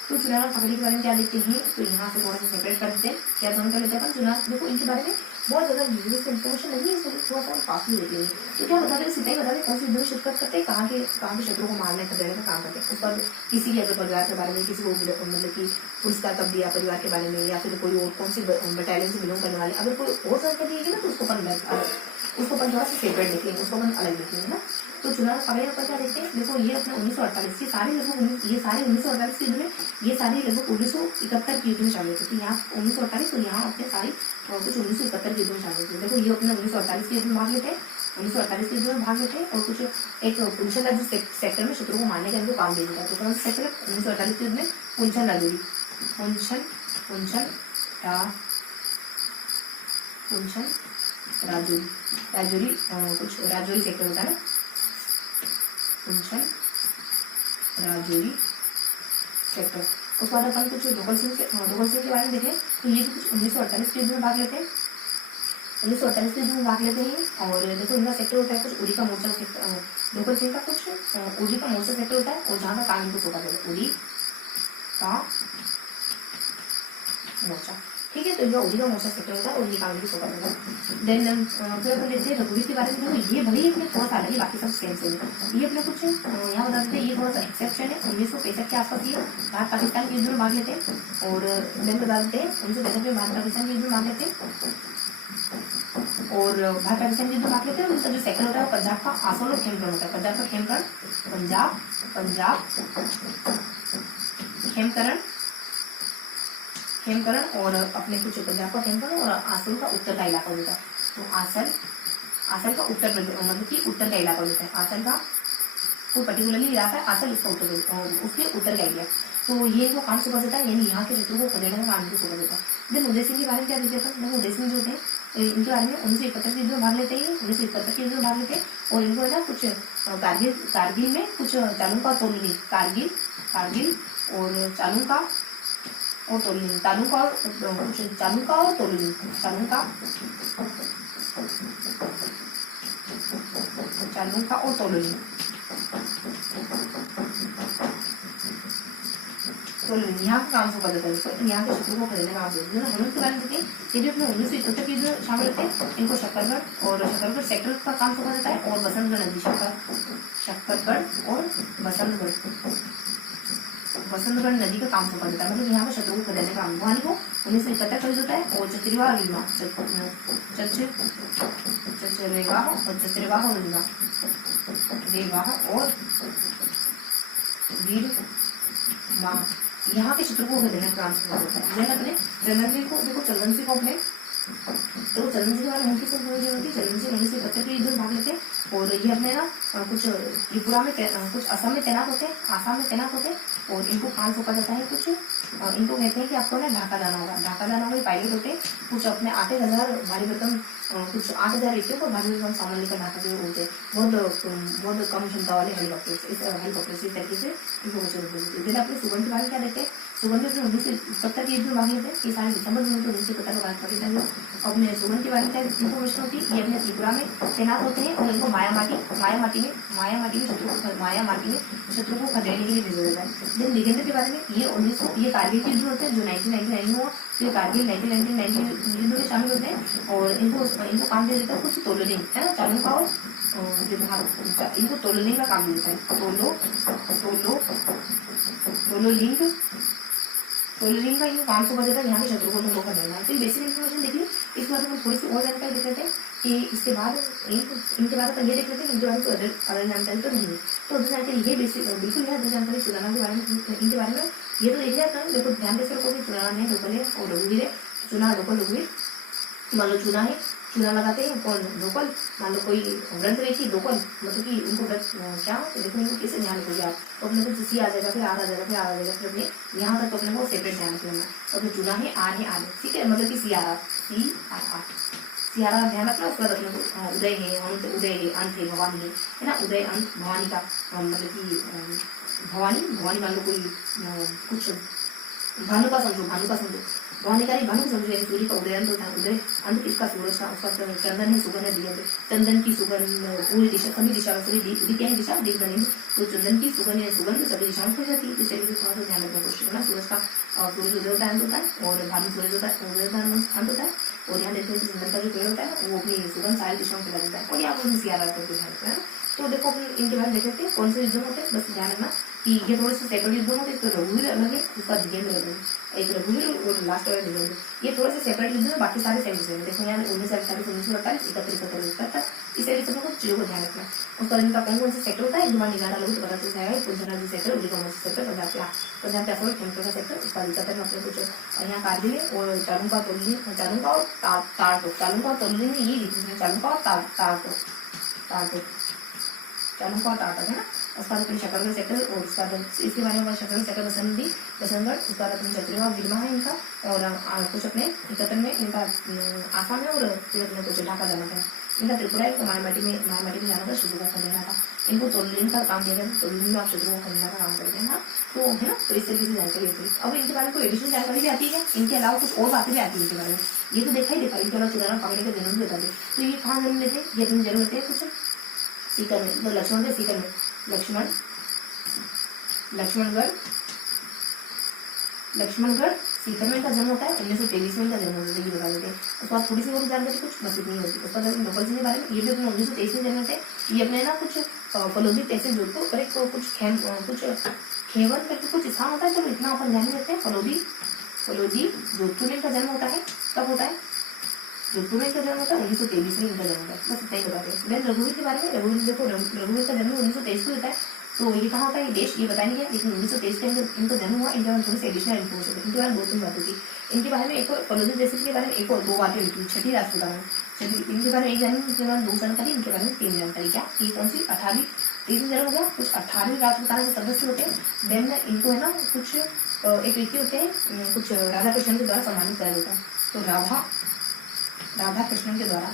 तो चुनाव पकड़ी के बारे में क्या देखते हैं, तो यहाँ से थोड़ा सा सेपरेट कर देते हैं, क्या दोनों कर लेते हैं अपन चुनाव। देखो इनके बारे में बहुत ज्यादा यूज इन्फॉर्मेशन नहीं है, इसलिए थोड़ा सा पास में देख लेंगे। तो क्या बता दें, सीधा ही बता दें कौन सी युद्ध में शिरकत करते हैं, कहाँ के शत्रु को मारने का देने का काम करते हैं। उस पर किसी के अगर परिवार के बारे में, किसी को मतलब कि पुरस्कार कब दिया परिवार के बारे में, या फिर कोई और कौन सी बटालियन से बिलोंग करने वाले, अगर कोई और जानकारी देगी ना तो उसको अपन थोड़ा सा सेपरेट देखेंगे, उसको अपन अलग देखेंगे ना। तो चुनाव पकड़े पर क्या देखते हैं, देखो ये अपने 1948 के सारे लगभग 1948 के युद्ध में, ये सारे लगभग 1971 के युद्ध में शामिल थे। तो यहाँ 1948 और यहाँ अपने सारी कुछ 1971 के युद्ध में शामिल थे। देखो ये अपने 1948 के युद्ध में भाग लेते हैं, 1948 के युद्ध में भाग लेते हैं और कुछ एक पुंछन राज्य सेक्टर में शत्रु को मारने का इनको काम दे देता है। तो कौन सा सेक्टर है 1948 के युद्ध में, पुंछन राजौरी सेक्टर होता है, राजौरी सेक्टर। उसके बाद अपन कुछ लोकल सिंह के बारे में देखें, तो ये भी कुछ 1948 के युद्ध में भाग लेते हैं, 1948 के युद्ध में भाग लेते हैं। और देखो इनका सेक्टर होता है कुछ उड़ी का मोर्चा सेक्टर, लोकल सिंह का कुछ उड़ी का मोर्चा सेक्टर होता है और जहाँ का काम इनको सौंपा जाता है, उड़ी का मोर्चा, ठीक है। तो इनका उड़ी का मोर्चा सेक्टर होता है और ये काम इनको सौंपा जाता है। देन फिर अपन देखते हैं रघुवीर के बारे में। देखो ये भले ही अपने थोड़ा सा अलग है, बाकी सब सेम ये अपने कुछ यहाँ बता देते हैं, ये थोड़ा सा एक्सेप्शन है। 1965 के आसपास ये भारत पाकिस्तान के युद्ध में भाग लेते हैं और देन बता देते हैं 1965 में भारत पाकिस्तान के युद्ध में भाग लेते हैं और भारत पाकिस्तान के युद्ध में भाग लेते हैं। उनका जो सेक्टर होता है पंजाब का आसोल और खेमकरण होता है, पंजाब का खेमकरण पंजाब, पंजाब, खेमकरण, खेमकरण और अपने कुछ पंजाब का खेमकरण और आसल का उत्तर का इलाका होता है। तो आसल, आसल का उत्तर मतलब कि उत्तर का इलाका होता है। आसल का कोई पर्टिकुलरली इलाका है, आसल इसका उत्तर, उसके उत्तर का एरिया। तो ये जो काम सुबह देता है, यानी यहाँ के क्षेत्रों को खदेड़ने का काम सुबह देता है। देन उदय सिंह के बारे में क्या देखते हैं? देखो उदय सिंह जो थे इनके बारे में 1971 के युद्ध में भाग लेते हैं, 1971 के युद्ध में भाग लेते हैं और इनको है ना कुछ कारगिल में कुछ चालुका तोलनी, कारगिल, कारगिल और चालुका और तोलनी, चालुका कुछ चालुका और तोलनी, चालुका, चालुका और तोलनी, तो यहाँ का काम सुबह देता है, तो यहाँ के शत्रु को खदेड़ने का काम देते हैं। हनुमान के बारे में देखिए, ये भी अपने 1971 के युद्ध शामिल होते हैं। इनको शक्करगढ़ और शक्करगढ़ सेक्टर का काम सुबह देता है और बसंतगढ़ नदी, शक्करगढ़ और बसंतगढ़, बसंतगढ़ नदी का काम सुबह देता है। मतलब यहाँ पे शत्रु को खदेड़ने का काम भवानी को 1971 का युद्ध होता है और चचरेवा रीमा, चचरेवा और चचरेवा और रीमा, रेवाह और वीर माँ, यहाँ के शत्रु को खदेड़ने का काम सुबह देता है। जैसे अपने चंदन सिंह को देखो, चंदन सिंह को अपने तो चंदन सिंह के बारे में उनकी सब जरूरत थी। चंदन सिंह 1971 के युद्ध में भाग लेते और ये अपने ना कुछ त्रिपुरा में कुछ असम में तैनात होते हैं, आसाम में तैनात होते और इनको काम सौंपा जाता है कुछ, इनको कहते हैं कि आपको ना ढाका जाना होगा, ढाका जाना होगा। पायलट होते कुछ अपने 8000 भारी भरकम कुछ 8000 रेटियों को भारी भरकम सामान लेकर ढाका से उड़ते, बहुत कम क्षमता वाले हेलीकॉप्टर, इस हेलीकॉप्टर से तरीके से इनको जरूरत। अपने सुगंध के बारे में क्या देते हैं? सुगंध अपने 1970 के युद्ध में भाग लेते हैं, ये सारे दिसंबर में 1970 का बात करते हैं। अपने सुगंध के बारे में क्या इन्फॉर्मेशन होती है? ये अपने त्रिपुरा में तैनात होते हैं और इनको मायामाटी में शत्रु को खदेड़ने के लिए भेजा जाता है। देन दिगेंद्र के बारे में ये कारगिल के युद्ध होते हैं जो 1999 में हुआ, तो ये कारगिल 1999 युद्ध में शामिल होते हैं और इनको काम दे देता है कुछ तोलनिंग, है ना, चालुका और इनको तोलनिंग का काम दे देता है। तोलनिंग का इनको काम सुबह देता है, यहाँ के शत्रु को तुमको खदेड़ना है। तो बेसिक इन्फॉर्मेशन देखिए। इस बारे में थोड़ी सी और जानकारी देख लेते हैं कि इसके बाद इनके बारे में ये देख लेते हैं, इनके बारे में अदर जानकारी तो नहीं है। तो अदर जानकारी ये बेसिक बिल्कुल है। अदर जानकारी चुनाना के बारे में, इनके बारे में ये तो देख लिया। देखो ध्यान देकर को भी चुनाना है, लोकल है और रघुवीर है। चुना लोकल, रघुवीर मान लो चुना है, चुना लगाते हैं कौन? लोकल। मान लो कोई व्रत रही लोकल, मतलब कि उनको व्रत क्या तो देखो इनको कैसे ध्यान रखोगे आप, तो अपने को सी आ जाएगा, फिर आर आ जाएगा, फिर आर आ जाएगा, फिर अपने यहाँ तक तो अपने को सेपरेट ध्यान रखना। तो अपने चुना है, आर है, आर, ठीक है, मतलब कि C R R, C R R ध्यान रखना। उसके बाद अपने को उदय है, अंत, उदय है, अंत है, भवानी है ना, उदय अंत भवानी का मतलब कि भवानी मान लो कोई कुछ भानु का समझो, भवानी का भानु समझो, सूर्य का उदय अंत किसका? सूरज का। उसका चंदन है, सुगंध है, दिगंत, चंदन की सुगंध पूरी दिशा, सभी दिशा में, सभी दिख है दिशा दिख बनेंगे, तो चंदन की सुगंध है, सुगंध सभी दिशाओं में जाती है। तो चलिए थोड़ा सा ध्यान रखने की कोशिश करना। सूरज का सूरज उदय होता है, अंत होता है, और भानु सूरज होता है, उदय होता है, अंत होता है। और यहाँ देखते हैं चंदन का जो पेड़ होता है वो अपनी सुगंध सारी दिशाओं में फैला देता है और यहाँ पर सियारा करके ध्यान है। तो देखो अपन इनके बारे में देख लेते हैं कौन से युद्ध होते हैं। बस ध्यान रखना कि ये थोड़े से सेपरेट युद्ध होते हैं। तो रघुवीर अलग है, उसका दिगेंद्र अलग है, एक रघुवीर और लास्ट वाला दिगेंद्र, ये थोड़े से सेपरेट युद्ध है, बाकी सारे सेम सेम। देखो यहाँ 1948, 1948, 31, इस तरीके से लोग चीजों को ध्यान रखना। उसका इनका कौन सा सेक्टर होता है, जुमान निगाह लोग तो पता चल जाएगा। पुंजना जी सेक्टर, उदिकमर सेक्टर, पंजाब के असर खेमकर का सेक्टर, उसका दिक्कत है अपने कुछ यहाँ कारगिल है और चालुका और तोलनी, चालुका और तोलनी में ये दिखते हैं, चालुका और चालुका और टाटा है ना। उसका बाद अपने शकरगढ़ सेक्टर और उसका इसके बारे में शकरगढ़ सेक्टर बसंतगढ़, उसका बाद अपने चतुर्वा विरमा है इनका और कुछ अपने 71 में इनका आसाम में और फिर अपने कुछ ढाका जाना था। इनका त्रिपुरा है, मायामाटी में जाना था, शत्रु को खदेड़ना था। इनको तोलनी का काम दिया गया, तोलनी में आप शत्रु को खदेड़ना का काम करते हैं ना। तो है ना, तो इस तरीके से जानकारी होती है। अब इनके बारे में कोई एडिशनल जानकारी भी आती है, इनके अलावा कुछ और बातें भी आती है इनके बारे में। ये तो देखा इनके अलावा चुनाव पकड़ने का जन्म भी बता दे। तो ये कहाँ जन्म लेते, ये अपनी जन्म लेते हैं कुछ सीकर में, तो लक्ष्मण के सीकर में, लक्ष्मणगढ़ सीकर में इनका जन्म होता है। 1923 में इनका जन्म होता है, ये बता देते हैं। उसके बाद थोड़ी सी और जानकारी कुछ बस इतनी होती है। उसके बाद लोकल सिंह के बारे में, ये भी अपने 1923 में जन्म होते हैं। ये अपने ना कुछ फलोदी तहसील जोधपुर पर एक कुछ खेवर करके कुछ स्थान होता है, चलो इतना अपन ध्यान रखते हैं। फलोदी जोधपुर में इनका जन्म होता है। कब होता है? जोधपुर में इनका जन्म होता है 1923 में इनका जन्म होता है। बस इतना ही बताते हैं। देन रघुवीर के बारे में, रघुवीर देखो, रघुवीर का जन्म 1923 को होता है तो ये कहाँ होता है, ये देश ये बताएंगे, लेकिन 1923 के अंदर इनका जन्म हुआ, इनके बारे में थोड़ी सी एडिशनल इन्फॉर्मेशन है, इनके बारे में 2-3 बातें थी। इनके बारे में एक और कॉलोनी जैसे के बारे में एक और 2 बातें लिखी, छठी राजपूताना, इनके बारे में 1 जानकारी, इनके बारे में 2 जानकारी, इनके बारे में 3 जानकारी। क्या ये कौन सी 18वीं 23 जन्म हो गया, कुछ 18वीं राजपूताना के सदस्य होते हैं। देन इनको है ना कुछ एक व्यक्ति होते हैं, कुछ राधा कृष्ण के द्वारा सम्मानित किया जाता है। तो राधा कृष्णन के द्वारा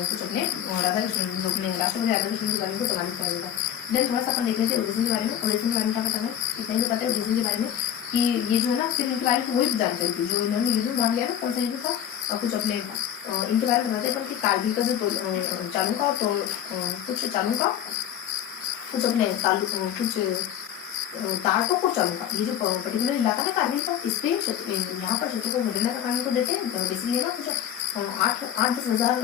कुछ अपने राधा कृष्णन जो अपने राष्ट्रपति राधा कृष्णन के बारे में सम्मानित किया जाता है। देन थोड़ा सा अपन देख लेते हैं ओडिसी के बारे में। ओडिसी के बारे में क्या पता है, इतना ही पता है ओडिसी के बारे में कि ये जो है ना सिर्फ इनके बारे में वही जानकारी थी जो इन्होंने युद्ध भाग लिया ना, कौन सा युद्ध था, कुछ अपने इनके बारे में बताते हैं कि कारगिल का जो चालुका तो कुछ चालुका कुछ अपने कुछ तार को चालू का ये जो पर्टिकुलर इलाका है कारगिल का, इस पे यहाँ पर क्षेत्र को मदीना का कारण को देते हैं। बेसिकली ना कुछ 8-10 हजार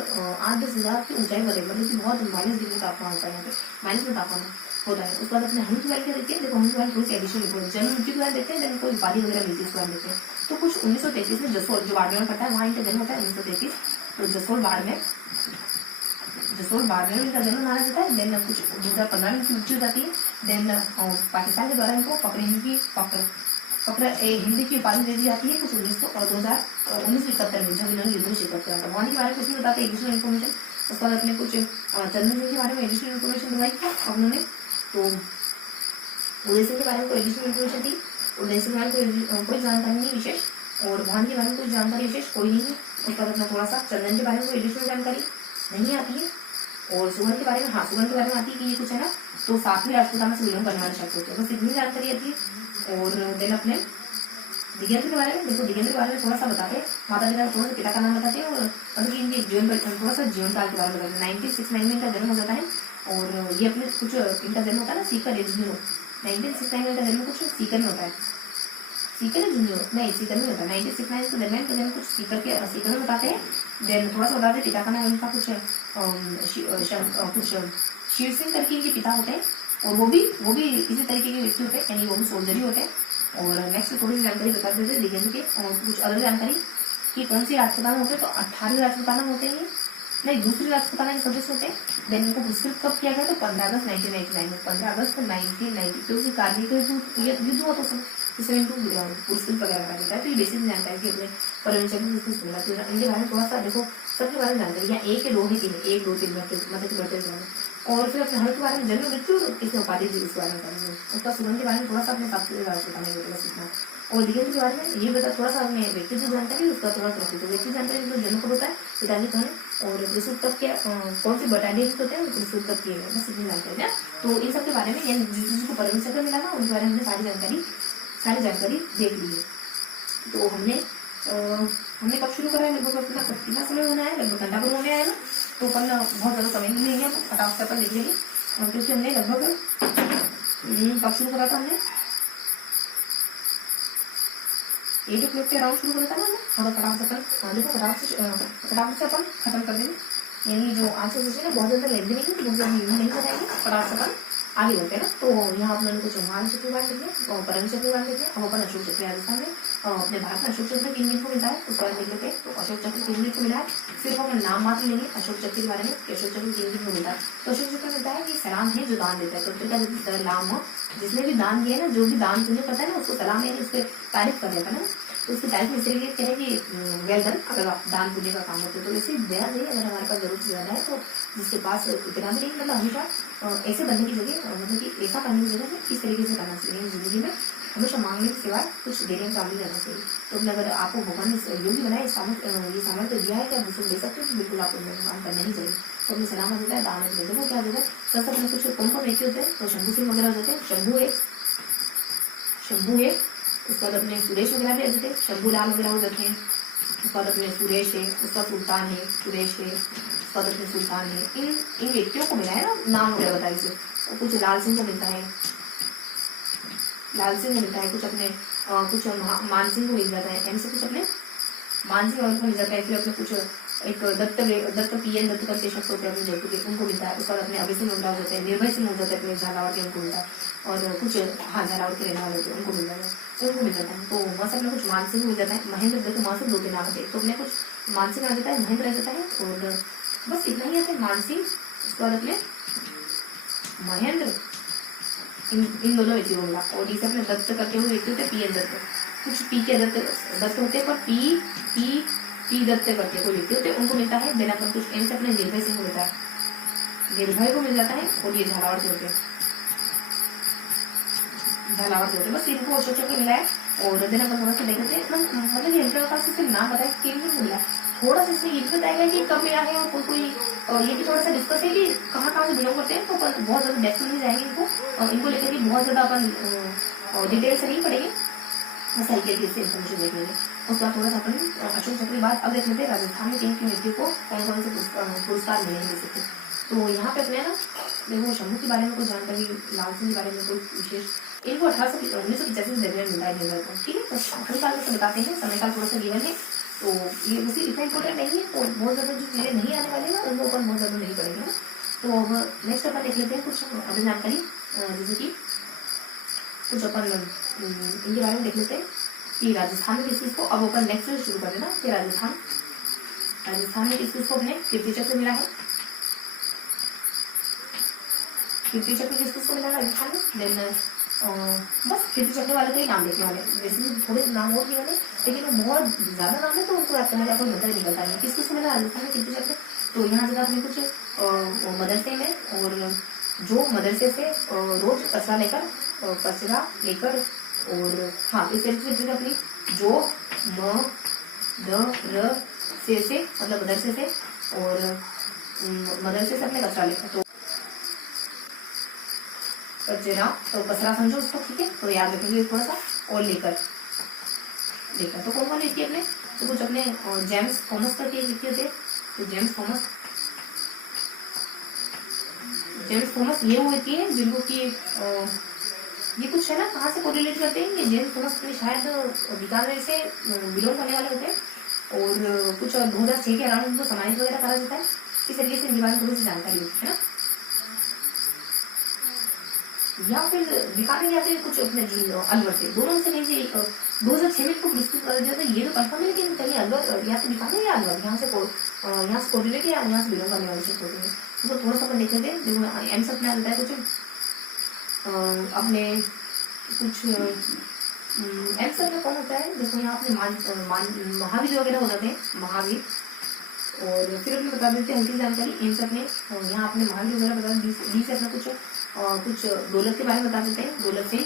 की ऊंचाई पर, मतलब कि बहुत -डिग्री तापमान होता है यहाँ पे, माइनस में तापमान होता है। उसके बाद अपने हम्स वैली का देखते हैं, देखो हम्स वैली थोड़ी सी एडिशनल जन्म मृत्यु के बारे देखते हैं, देन कोई उपाधि वगैरह मिलती है उसके बारे देखते हैं। तो कुछ 1933 में जसोल जो बाड़मेर में पड़ता है वहाँ इनका जन्म होता है 1933। तो जसोल बाड़मेर में इनका जन्म माना जाता है। देन कुछ 2015 में इनकी मृत्यु हो जाती है। देन पाकिस्तान के द्वारा इनको फक्र हिंदी की उपाधि दे दी जाती है कुछ 1971 में, जब इन्होंने युद्ध में शिरकत किया था। वहाँ के बारे में कुछ नहीं बताते, एडिशनल इन्फॉर्मेशन। उसके बाद अपने कुछ चंद्रन सिंह के बारे में एडिशनल इन्फॉर्मेशन बताई था उन्होंने। तो उदय सिंह के बारे में कोई एडिशनल इन्फॉर्मेशन थी, उदय सिंह के बारे में कोई जानकारी नहीं विशेष, और वहाँ के बारे में कोई जानकारी विशेष कोई नहीं है। उसके बाद अपना थोड़ा सा चंदन के बारे में कोई एडिशनल जानकारी नहीं आती है। और सुगन के बारे में, हाँ सुगन के बारे में आती है कि ये कुछ है ना तो 7वीं राजपूताना से विलंब करने वाले शब्द होते हैं, बस इतनी जानकारी आती है। और देन अपने दिगेंद्र के बारे में देखो, दिगेंद्र के बारे में थोड़ा सा बताते हैं, माता पिता थोड़ा सा पिता का नाम बताते हैं, और मतलब कि इनके जीवन थोड़ा सा जीवन काल के बारे में बताते हैं। 1969 में इनका जन्म हो जाता है, और ये अपने कुछ इनका जन्म होता है ना सीकर एजुनियो, 1969 में इनका जन्म कुछ सीकर में होता है, सीकर एजुनियो नहीं सीकर में होता है। 1969 के दरमियान का जन्म कुछ सीकर में बताते हैं। देन थोड़ा सा बताते हैं पिता का नाम इनका कुछ शेर सिंह करके इनके पिता होते हैं, और वो भी इसी तरीके के व्यक्ति होते हैं, यानी वो भी सोल्जर ही होते हैं। और नेक्स्ट थोड़ी सी जानकारी बता देते हैं दिगेंद्र के, और कुछ अलग जानकारी कि कौन सी राजपूताना होते हैं। तो 18वीं राजपूताना होते हैं, नहीं दूसरी राजपूताना के सदस्य होते हैं। देन इनको पुरस्कृत कब किया गया, तो 15 अगस्त 1999 में, 15 अगस्त 1990, क्योंकि कारगिल का युद्ध हुआ तो इसमें इनको पुरस्कृत वगैरह करा जाता है। तो ये बेसिक जानकारी की अपने परमेश्वर सुनना चाहिए। इनके बारे में थोड़ा सा देखो, सबके बारे में जानकारी यहाँ 1 या 2 ही 3 1 2 3 मतलब कि बढ़ते जाए। और फिर अपने हर के बारे में जन्म मृत्यु किसने उपाधि दी उसके बारे में करेंगे। उसका सुगंध के बारे में थोड़ा सा अपने साथ बताने सीखना। और दिगंत के बारे में ये बता थोड़ा सा अपने व्यक्ति जो जानकारी उसका थोड़ा सा तो व्यक्ति जानकारी जो जन्म कब होता है, पिताजी कौन है, और प्रसूत कब क्या कौन सी बटालियन होते हैं, प्रसूत कब किए गए, बस इतनी जानकारी है। तो इन सब के बारे में जिसको परमेश्वर मिला ना उनके बारे में सारी जानकारी देख ली है। तो हमने कब शुरू करा है, लगभग अपना कितना समय होना है, लगभग घंटा पर होने आया ना, तो अपन बहुत ज़्यादा समय नहीं है, फटाफट से अपन लिख लेंगे, क्योंकि हमने लगभग कब शुरू करा था, हमने 8 o'clock के अराउंड शुरू करा था ना हमने। हाँ तो फटाफट से अपन खत्म कर देंगे, यानी जो आंसर सेशन है बहुत ज़्यादा लेंदी नहीं है, बहुत ज़्यादा नहीं कराएंगे, फटाफट से अपन आगे बढ़ते हैं ना। तो यहाँ अपने कुछ चौहान चक्रवाल देखे और परम चक्रवाल देखे। अब अपन अशोक चक्र राजस्थान में अपने भारत में अशोक चक्र किन को मिलता है उसके बारे में देख लेते हैं। तो अशोक चक्र किन को मिला है, सिर्फ अपन नाम मात्र लेंगे अशोक चक्र के बारे में कि अशोक चक्र किन को मिलता है। तो अशोक चक्र मिलता है कि सलाम है जो दान देता है, तो सलाम जिसने भी दान दिया है ना, जो भी दान तुझे पता है ना उसको सलाम है, उसके तारीफ कर देता है ना, तो उसकी तारीफ में इसलिए कहते हैं कि वेल डन अगर आप दान पुण्य का काम होते। तो ऐसे देना चाहिए, अगर हमारे पास जरूरत से ज्यादा है तो जिसके पास इतना भी नहीं, मतलब हमेशा ऐसे बनने की जगह, मतलब कि ऐसा करने की जगह इस तरीके से करना चाहिए। जिंदगी में हमेशा मांगने के सिवाय कुछ देने का काम नहीं करना चाहिए। तो अगर आपको भगवान ने योगी बनाए ये सामर्थ्य दिया है कि आप दूसरों दे सकते हो, तो बिल्कुल आपको काम करना ही चाहिए। तो अपनी सलामत होता है, दान देते हैं, क्या देता है सब अपने कुछ कौन कौन व्यक्ति होते हैं, तो शंभू सिंह वगैरह होते हैं, शंभू है, उसके बाद अपने सुरेश वगैरह भी आ जाते हैं, शंभू लाल वगैरह हो जाते हैं, उसके बाद अपने सुरेश है, उसका सुल्तान है, सुरेश है, उसके बाद अपने सुल्तान है। इन व्यक्तियों को मिला है ना नाम वगैरह बताइए से। तो कुछ लाल सिंह को मिलता है, कुछ अपने कुछ मान सिंह को मिल जाता है, ऐसे कुछ अपने मान सिंह और को मिल जाता है। फिर अपने कुछ एक दत्त पीएन दत्त करके शख्स होते हैं अपने जयपुर के, उनको मिलता है। उसके बाद अपने अभय सिंह हो जाते हैं, निर्भय सिंह हो जाते हैं अपने झालावाड़ के, उनको मिलता है। और कुछ झालावाड़ के रहने वाले होते हैं उनको मिल जाता है। तो वहाँ से अपने कुछ मान सिंह मिल जाता है, महेंद्र देखो वहाँ से 2 नाम थे, तो अपने कुछ मान सिंह आ जाता है, महेंद्र आ जाता है, और बस इतना ही आता है मान सिंह। उसके बाद अपने महेंद्र इन दोनों व्यक्तियों को मिला। और इसे अपने दत्त करते हुए व्यक्ति होते पी एन दत्त, कुछ पी के दत्त होते हैं, पर पी दत्त करते कोई व्यक्ति होते उनको मिलता है। देन अपन कुछ एन से अपने निर्भय सिंह को मिलता है, निर्भय को मिल जाता है। और ये झालावाड़ होते हैं, झालावाड़ होते हैं, बस इनको अशोक के मिला है। और देन अपन थोड़ा सा देखते हैं, मतलब ये इंटर का सिर्फ नाम बताया कि मिला, थोड़ा सा इसमें ये भी बताया कि कब मिला है और कोई और ये भी थोड़ा सा डिस्कस है कि कहाँ से बिलोंग करते हैं। तो अपन बहुत ज्यादा डेप्थ में नहीं जाएंगे इनको लेकर के बहुत ज्यादा अपन डिटेल से नहीं पढ़ेंगे, बस हल्की हल्की से इन्फॉर्मेशन देख लेंगे। उसके बाद थोड़ा सा अपन अशोक चक्र के बाद अब देख लेते हैं राजस्थान में किन किन व्यक्तियों को कौन कौन से पुरस्कार मिले हैं सकते। तो यहाँ पे अपने ना देखो शंभू के बारे में कुछ जानकारी, लाल सिंह के बारे में कोई विशेष, इनको 1985 दरमियान मिला है जनरल को, ठीक है। तो शासनकाल में बताते हैं, समय काल थोड़ा सा गिवन है, तो ये उसी इतना इंपॉर्टेंट नहीं है। तो बहुत ज्यादा जो चीजें नहीं आने वाली ना उनको अपन बहुत ज्यादा नहीं पढ़ेंगे। तो अब नेक्स्ट अपन देख लेते हैं कुछ अधिक जानकारी, जैसे कि कुछ अपन इनके बारे में देख लेते हैं कि राजस्थान में किस किस को, अब अपन नेक्स्ट से शुरू कर देना कि राजस्थान में किस किस को अपने कीर्ति चक्र मिला है, कीर्ति चक्र किस किस को मिला राजस्थान में। देन बस कीर्ति चक्र वाले का ही नाम देखने वाले, वैसे थोड़े नाम और भी वाले, लेकिन वो बहुत ज्यादा नाम है तो उनको आपको पता ही निकलता है किस किस को मिला राजस्थान में कीर्ति चक्र। तो यहाँ जगह अपने कुछ मदरसे में, और जो मदरसे से रोज कचरा लेकर और हाँ इस तरीके से अपनी जो म द र से मतलब मदरसे से, और मदरसे से अपने कचरा लेकर, तो कचरा तो कचरा समझो उसको, ठीक है। तो याद रखेंगे थोड़ा सा, और लेकर तो कौन कौन व्यक्ति अपने, तो कुछ अपने जेम्स थॉमस करके एक व्यक्ति होते, तो जेम्स थॉमस ये वो व्यक्ति है जिनको की ये कुछ है ना कहाँ से कोरिलेट करते हैं, ये जेम्स थॉमस अपने शायद बीकानेर से बिलोंग करने वाले होते हैं। और कुछ 2006 के अराउंड उनको समाहित वगैरह करा जाता है, इस तरीके से दीवार थोड़ी सी जानकारी होती है ना। या फिर बीकानेर या फिर कुछ अपने अलवर से, दोनों से कहीं से 2006 में कुछ डिस्कस कर दिया था, ये तो कंफर्म है, लेकिन कहीं अलवर या तो बीकानेर या अलवर, यहाँ से कोरिलेट या यहाँ से बिलोंग करने वाले शिफ्ट होते हैं। तो थोड़ा सा अपन देख लेते हैं, देखो एम्स अपने आता है कुछ अपने कुछ एम्स अपने कौन होता है, देखो यहाँ अपने महावीर वगैरह हो जाते हैं, महावीर। और फिर अपने बता देते हैं हल्की जानकारी एम्स अपने यहाँ अपने महावीर वगैरह बता देते, डी से अपना कुछ दौलत के बारे में बता देते हैं, दौलत सिंह।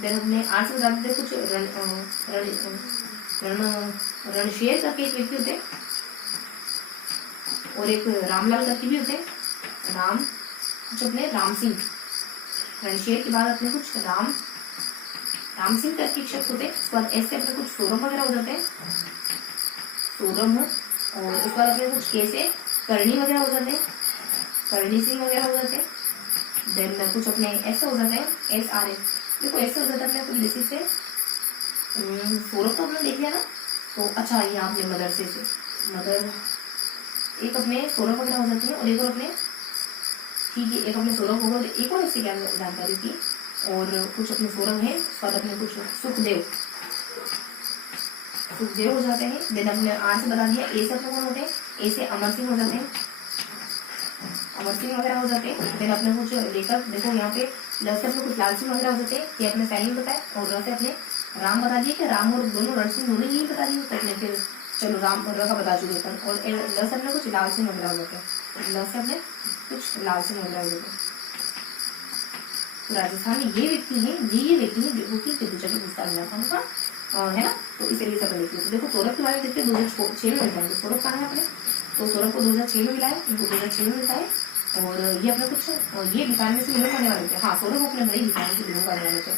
देन अपने आर्ट से बता देते हैं कुछ रणशेर करके एक व्यक्ति होते हैं, और एक रामलाल करके भी होते हैं, कुछ अपने राम सिंह। रणशेर के बाद अपने कुछ राम सिंह करके एक शख्स होते हैं। उसके बाद ऐसे अपने कुछ सौरभ वगैरह हो जाते हैं, सौरभ। और उसके बाद अपने कुछ के से करणी वगैरह हो जाते हैं, करणी सिंह वगैरह हो जाते हैं। देन कुछ अपने ऐसे हो जाते हैं, SRS, देखो ऐसे हो जाता है अपने कुछ बेसिस से। सौरभ तो अपने देख लिया ना, तो अच्छा ये आपने मदरसे से एक अपने सौरभ वगैरह हो जाती है, और एक और अपने ठीक है एक अपने सौरभ होगा, एक और इससे क्या जानकारी थी। और कुछ अपने सौरभ है, उसके बाद अपने कुछ सुखदेव हो जाते हैं। देन अपने आर से बता दिया, ए से अपने कौन होते हैं, ए से अमर सिंह हो जाते हैं, अमर सिंह वगैरह हो जाते हैं। देन अपने कुछ लेखक देखो यहाँ पे ल से अपने कुछ लाल सिंह वगैरह हो जाते हैं, ये अपने सैनिक बताए। और र से अपने राम बता दिए कि राम और दोनों रण सिंह दोनों यही बता दिए, तो फिर चलो राम और र का बता चुके थे। और ल से अपने कुछ लाल सिंह वगैरह हो जाते हैं, ल से अपने कुछ लाल सिंह वगैरह हो जाते हैं। तो राजस्थान में ये व्यक्ति है जो कि कीर्ति चक्र पुरस्कार मिला था उनका, है ना। तो इस तरीके से अपन देखते हैं। देखो सौरभ के बारे में देखते हैं, 2006 में मिलता है। सौरभ कहाँ है अपने, तो सौरभ को 2006 में मिला है, इनको 2006 में मिलता है। और ये अपने कुछ ये बीकानेर से बिलोंग करने वाले थे, हाँ सौरभ अपने भाई बीकानेर से बिलोंग करने वाले थे।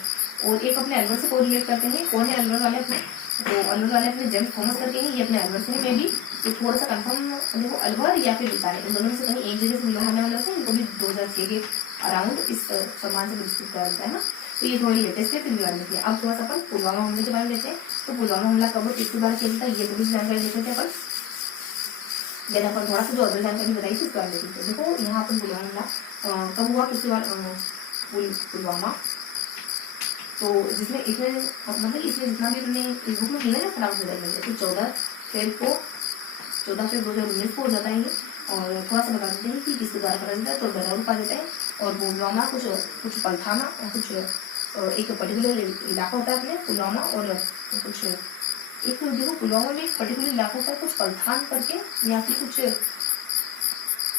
और एक अपने अलवर से कोरिलेट करते हैं, कौन है अलवर वाले अपने, तो अलवर वाले अपने जेम्स थॉमस करके हैं, ये अपने अलवर से में भी तो थोड़ा सा कंफर्म देखो अलवर या फिर बीकानेर, इन दोनों में से कहीं एक जगह से बिलोंग होने वाले होते हैं। इनको भी 2006 के अराउंड इस सम्मान से पुरस्कृत किया जाता है ना। तो ये थोड़ी लेटेस्ट है, फिर बारे में। अब थोड़ा सा अपन पुलवामा हमले के बारे में लेते हैं। तो पुलवामा हमला कब किसके बारे में किया था, ये थोड़ी जानकारी देते थे अपन। देन अपन थोड़ा सा जो अदर जानकारी बताई थी उसके बारे में देखते हैं। देखो यहाँ अपन पुलवामा हमला कब हुआ, किसके बार पुलवामा, तो जिसमें इसमें मतलब इसमें जितना भी हमने इस बुक में मिला ना खराब हो जाएगा, तो 14 फेब 2019 को हो जाता है ये। और थोड़ा सा बता देते हैं कि किसके द्वारा करा जाता है। तो दर्रा आ जाता है और पुलवामा कुछ पलथाना कुछ एक पर्टिकुलर इलाका होता है अपने पुलवामा, और कुछ एक देखो पुलवामा में एक पर्टिकुलर इलाका होता है कुछ पलथान करके, या फिर कुछ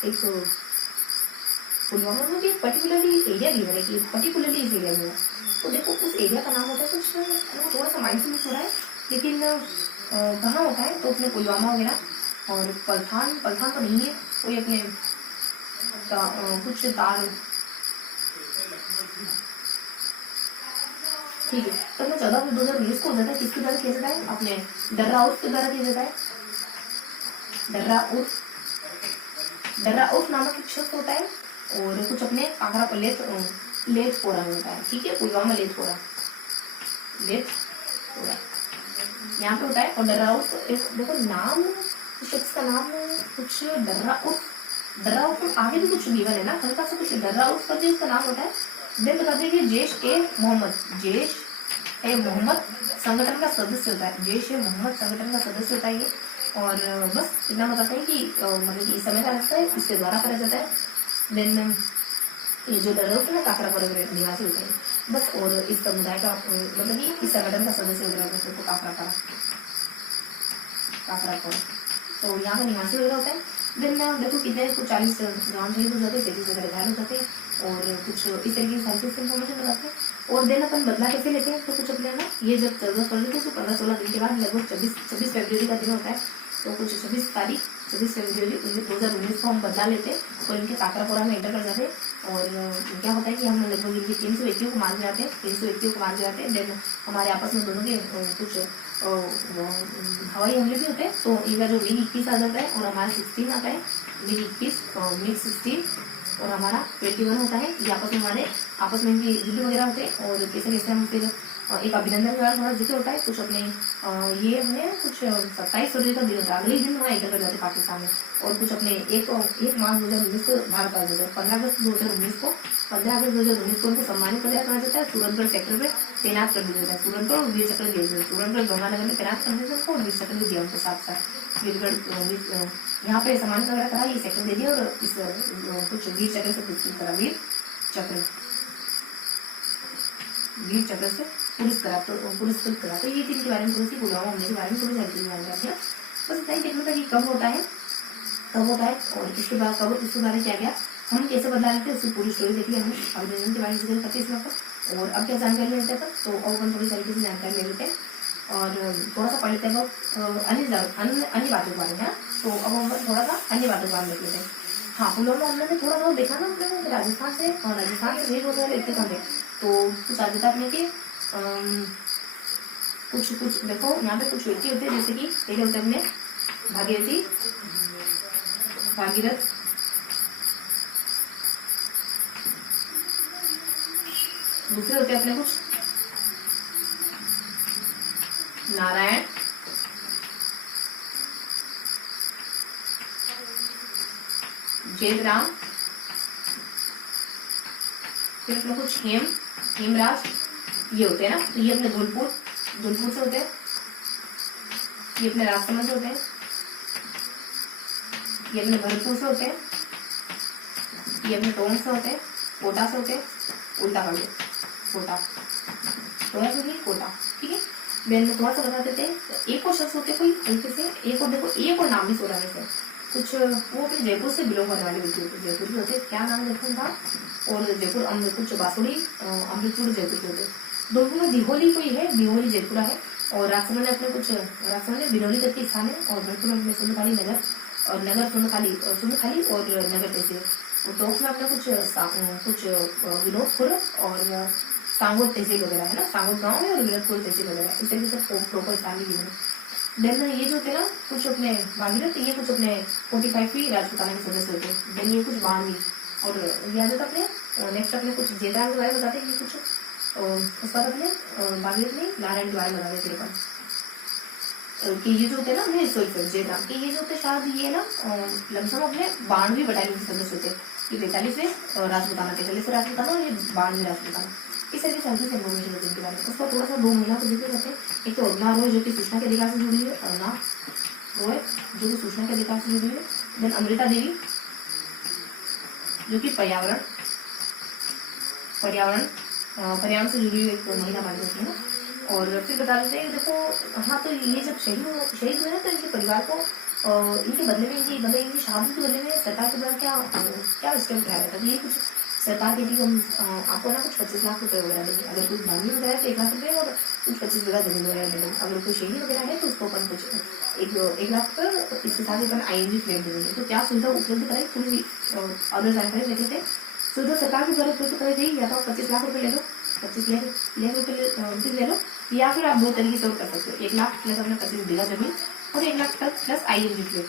एक पुलवामा में भी एक पर्टिकुलरली एरिया भी है कि पर्टिकुलरली इस एरिया में है। तो देखो उस एरिया का नाम होता है कुछ थोड़ा सा माइंड से मिस हो रहा है, लेकिन कहाँ होता है तो अपने पुलवामा वगैरह। और पलथान तो नहीं है कोई अपने कुछ तार, ठीक है। तो अपने 14/2019 को हो जाता है किसके द्वारा किया जाता है, अपने दर्रा उर्फ के द्वारा किया जाता है। दर्रा उर्फ नामक एक शख्स होता है और कुछ अपने आगरा पर लेथपोरा में होता है, ठीक है। पुलवामा लेथपोरा यहाँ पे होता है। और दर्रा उर्फ देखो नाम शख्स का नाम कुछ दर्रा उर्फ आगे भी कुछ गिवन है ना, हल्का सा कुछ दर्रा उर्फ करके उसका नाम होता है। देन बता दें कि जैश ए मोहम्मद संगठन का सदस्य होता है। जैश ए मोहम्मद संगठन का सदस्य होता है ये। और बस इतना बताते हैं कि मतलब कि इस समय का रास्ता है, इसके द्वारा करा जाता है। देन ये जो दर्रा उर्फ ना काकरापुर निवासी होते हैं बस। और इस समुदाय का मतलब कि इस संगठन का सदस्य होता है उसको काकरापुर, तो यहाँ का निवासी वगैरह होता है। देन देखो कितने कुछ 40 जवान शहीद हो जाते हैं, 33 वगैरह घायल हो जाते हैं, और कुछ इस तरीके की सारी चीज इन्फॉर्मेशन बताते हैं। और देन अपन बदला कैसे लेते हैं, तो कुछ अपने ना ये जब 14 फरवरी तो 15-16 दिन के बाद लगभग 26 फरवरी का दिन होता है। तो कुछ 26 फरवरी 2019 को हम बदला लेते हैं और इनके काकरापुरा में एंटर कर जाते हैं। और क्या होता है कि हम लगभग इनके 300 व्यक्तियों को मार जाते हैं। देन हमारे आपस में दोनों के कुछ हवाई हमले भी होते हैं। तो इनका जो MiG-21 आ जाता है और हमारा 16 आता है, MiG-16 और हमारा 21 होता है। ये आपस में इनके युद्ध वगैरह होते हैं। और कैसे हम फिर एक अभिनंदन का थोड़ा जिक्र होता है कुछ अपने ये अपने कुछ 27 फरवरी का दिन होता है, अगले दिन वहाँ एंटर कर जाते हैं पाकिस्तान में। और कुछ अपने 1 मार्च 2019 को भारत आ जाता है। 15 अगस्त 2019 को उनको सम्मानित करा जाता है। सूरतगढ़ सेक्टर में तैनात कर दिया जाता है। सूरतगढ़ और वीर चक्र दिया जाता है। सूरतगढ़ गंगानगर में तैनात कर दिया जाता है और वीर चक्र भी दिया उनको साथ वीरगढ़ यहाँ पे सम्मानित वगैरह करा, ये सेक्टर दे दिया। और इस कुछ वीर चक्र से पुरस्कृत करा, वीर चक्र से पुरस्कृत करा। तो ये तीन के बारे में थोड़ी सी पुलवामा हमले के बारे में थोड़ी जानकारी जान रहे हैं। बस इतना ही देखना था कि कब होता है और इसके बाद कब इसके बारे में क्या गया, हम कैसे बदला लेते हैं, उसकी पूरी स्टोरी देखी हमने अभिनंदन के बारे में जिक्र करते इसमें पर। और अब क्या जानकारी लेते हैं तो और हम थोड़ी तरीके से जानकारी ले लेते हैं और थोड़ा सा पढ़ लेते हैं अन्य बातों के बारे में। तो अब हम थोड़ा सा अन्य बातों के बारे में देख लेते हैं। हाँ, पुलवामा हमले में थोड़ा बहुत देखा ना हमने राजस्थान से भेज वगैरह इतने कम है। तो कुछ आ जाता अपने के कुछ देखो यहाँ पे कुछ व्यक्ति होते हैं, जैसे कि पहले होते अपने भागीरथ, दूसरे होते अपने कुछ नारायण, जयराम, फिर अपने कुछ हेमराज, ये होते हैं ना। तो ये अपने धौलपुर से होते हैं, ये अपने राजसमंद से होते हैं, ये अपने भरतपुर से होते हैं, ये अपने टोंक से होते हैं, कोटा से होते हैं, उल्टा कर लो कोटा, ठीक है। देन थोड़ा सा बता देते हैं। एक और शख्स होते कोई हल्के से, एक और देखो एक और नाम भी सोचा में से कुछ वो अपने जयपुर से बिलोंग करने वाले व्यक्ति होते, जयपुर के होते, क्या नाम जयपुर था, और जयपुर कुछ बांसुड़ी अमृतपुर जयपुर के होते। दोनों में दिहोली कोई है, दिहोली जयपुरा है। और राजसमंद में अपने कुछ बिरौली तक के स्थान है। और भरतपुर में सुंदखाली नगर और सुंदखाली और नगर तहसील। और टोंक में अपना कुछ विनोदपुर और सांगोट तहसील वगैरह है ना, सांगोट गांव है और विनोदपुर तहसील वगैरह, इस तरीके से प्रॉपर स्थान भी है। देन ये जो होते ना कुछ अपने भागीरथ, ये कुछ अपने 45वीं राजपूताना के सदस्य होते हैं। देन ये कुछ 12वीं। और ये आ जाता अपने नेक्स्ट अपने कुछ जेठाल के बारे में बताते हैं, ये कुछ उस बाद अपने भागीरथ में नारायण के बारे में बताते हैं कि ये जो होते हैं ना अपने जेठाल के, ये जो होते शायद ये ना लमसम अपने 12वीं बटालियन के सदस्य होते हैं। ये 45वें राजपूताना, 43 राजपूताना और ये 12वीं राजपूताना, इस तरह की हल्की से इन्फॉर्मेशन होती है इनके बारे में। उसका थोड़ा सा 2 महीना को जिक्र करते हैं। एक तो अरुणा रोय जो कि सूचना के अधिकार से जुड़ी है, अरुणा रॉय जो कि सूचना के अधिकार से जुड़ी हुई है। देन अमृता देवी जो कि पर्यावरण से जुड़ी हुई एक महिला मानी जाती है ना। और फिर बता देते हैं देखो, हाँ तो ये जब शहीद हुए ना तो इनके परिवार को इनके बदले में इनकी शादी के बदले में सरकार के द्वारा क्या स्टेप उठाया जाता है। ये कुछ सरकार कहती है हम आपको ना कुछ 25 लाख रुपए वगैरह देंगे, अगर कोई मांगनी वगैरह है तो 1 लाख रुपए और कुछ 25 बीघा जमीन वगैरह दे देंगे, अगर कोई शहीद वगैरह है तो उसको अपन कुछ 1 लाख रुपए, इसके साथ ही अपन ING फ्लैट दे देंगे। तो क्या सुविधा उपलब्ध कराई थोड़ी अदर जानकारी देते थे। सुविधा सरकार के द्वारा उपलब्ध कराई गई, या तो 25 लाख रुपए ले लो, 25 लाख रुपए ले लो, या फिर आप 2 तरीके से कर सकते हो, 1 लाख प्लस अपने 25 बीघा जमीन और 1 लाख प्लस ING फ्लैट।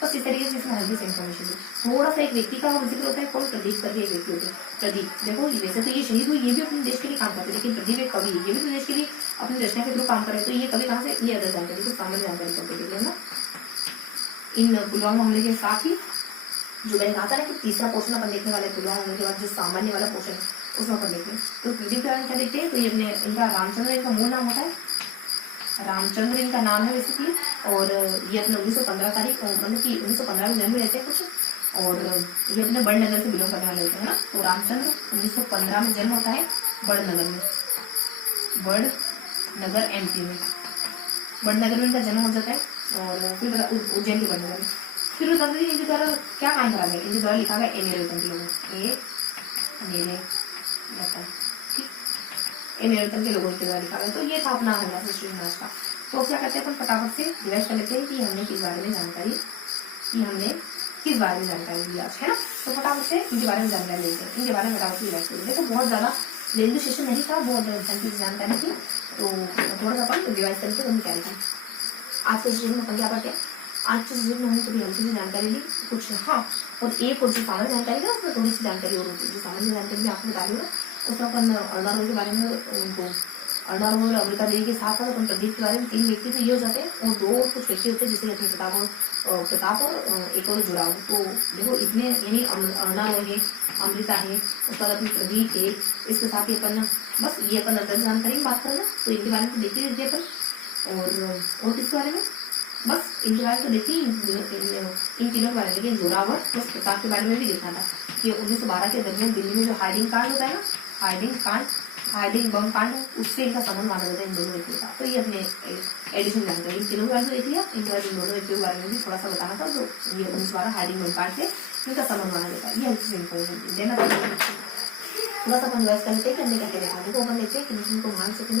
बस इस तरीके से इसमें हल्की से इन्फॉर्मेशन है। थोड़ा सा एक व्यक्ति का जिक्र होता है, कौन प्रदीप करके एक व्यक्ति होते हैं। प्रदीप देखो वैसे तो ये शहीद हुई, ये भी अपने देश के लिए काम करते हैं, लेकिन प्रदीप एक कवि, ये भी तो देश के लिए अपनी रचना के थ्रू काम करे। तो ये कवि कहाँ से, ये अदर जानकारी को सामान्य जानकारी करते हैं ना। इन पुलवामा हमले के साथ ही जो मैंने कहा था ना कि तीसरा पोर्शन अपन देखने वाले पुलवामा हमले के बाद जो सामान्य वाला पोर्शन है उसमें अपन देखते हैं। तो प्रदीप के बारे में क्या देखते हैं, तो ये अपने इनका रामचंद्र इनका मूल नाम होता है, रामचंद्र इनका नाम है बेसिकली। और ये अपने 1915 तारीख मतलब कि 1915 में जन्म लेते हैं कुछ, और ये अपने बड़नगर से बिलोंग करने वाले होते हैं ना। तो रामचंद्र 1915 में जन्म होता है बड़नगर में, बड़नगर MP में, बड़नगर में इनका जन्म हो जाता है। और फिर उज्जैन के बड़नगर में। फिर बता दें इनके द्वारा क्या काम करा गया, इनके द्वारा लिखा गया ए मेरे वतन के लोगों, ए मेरे वतन के लोगों के द्वारा लिखा गया। तो ये था अपना हमारा हिस्ट्री मैच का। तो क्या करते हैं अपन फटाफट से रिवाइज कर लेते हैं कि हमने किस बारे में जानकारी ली आज, है ना। तो फटाफट से इनके बारे में जानकारी लेते हैं, इनके बारे में फटाफट से रिवाइज करेंगे। देखो बहुत ज्यादा लेंदी सेशन नहीं था, बहुत हल्की जानकारी थी, तो थोड़ा सा अपन रिवाइज करके हम क्या लिखा आज के सेशन में अपन क्या करते हैं। आज के सेशन में हमने थोड़ी हल्की सी जानकारी ली कुछ, हाँ, और एक और जो सामान्य जानकारी है उसमें थोड़ी सी जानकारी और होती है। जो सामान्य जानकारी मैं आपको बता रही हूँ ना, उसमें अपन अर्णारोल के बारे में, उनको अर्णारोल और अमृता देवी के साथ साथ अपन प्रदीप के बारे में 3 व्यक्ति तो ये हो जाते हैं, और 2 कुछ व्यक्ति होते हैं जैसे अपने प्रताप और एक और जुड़ाव। तो देखो इतने यानी अर्णारोल है, अमृता है, उसके बाद अपनी प्रदीप है, इसके साथ ही अपन बस ये अपन अंदर जानकारी बात करें ना, तो इनके बारे में तो देखिए लीजिए अपन। और किसके बारे में, बस इनके बारे में तो देखिए इन तीनों के बारे में। लेकिन जोरावर बस प्रताप के बारे में भी देखा था कि 1912 के दरमियान दिल्ली में जो हाइडिंग कांड होता है ना, हाइडिंग बम कांड, उससे इनका संबंध माना जाता है इन दोनों व्यक्तियों का। तो ये अपने एडिशन जानकारी इन तीनों के बारे में देख लिया, इनके बारे में दोनों व्यक्तियों के बारे में भी थोड़ा सा बताना था। तो ये 1912 हाइडिंग बम कांड से इनका संबंध माना जाता है, ये अच्छी इन्फॉर्मेशन देना था। थोड़ा सा अपन रिवाइज करते हैं कि हमने क्या क्या देखा। देखो अपन देखते हैं किन को महान से किन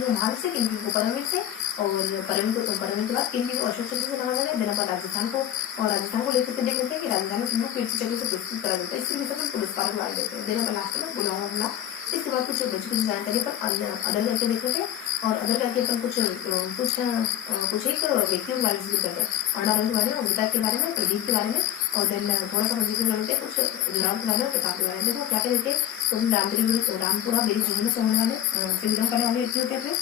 को महान से, किन को परमवीर से, और परमवीर के बाद किन को अशोक चक्र से नवाजा गया। देना पर राजस्थान को लेकर के देख लेते हैं कि राजस्थान में किनको कीर्ति चक्र से पुरस्कृत करा जाता है, इससे भी अपन पुरस्कार को देते हैं। देना पर लास्ट में पुलवामा हमला। इसके बाद कुछ कुछ जानकारी पर अदर करके देख लेते हैं, और अदर करके अपन कुछ एक व्यक्तियों के बारे में करते हैं, अर्णारोल के बारे में, अमृता के बारे में, प्रदीप के बारे में, और देन थोड़ा सा जिक्र कर लेते हैं कुछ जुड़ाव के बारे में, प्रताप के बारे में। देखो क्या क्या देते हैं, तो रामपुरा बेरी झुंझुनू से होने वाले से बिलोंग करने वाले व्यक्ति होते हैं।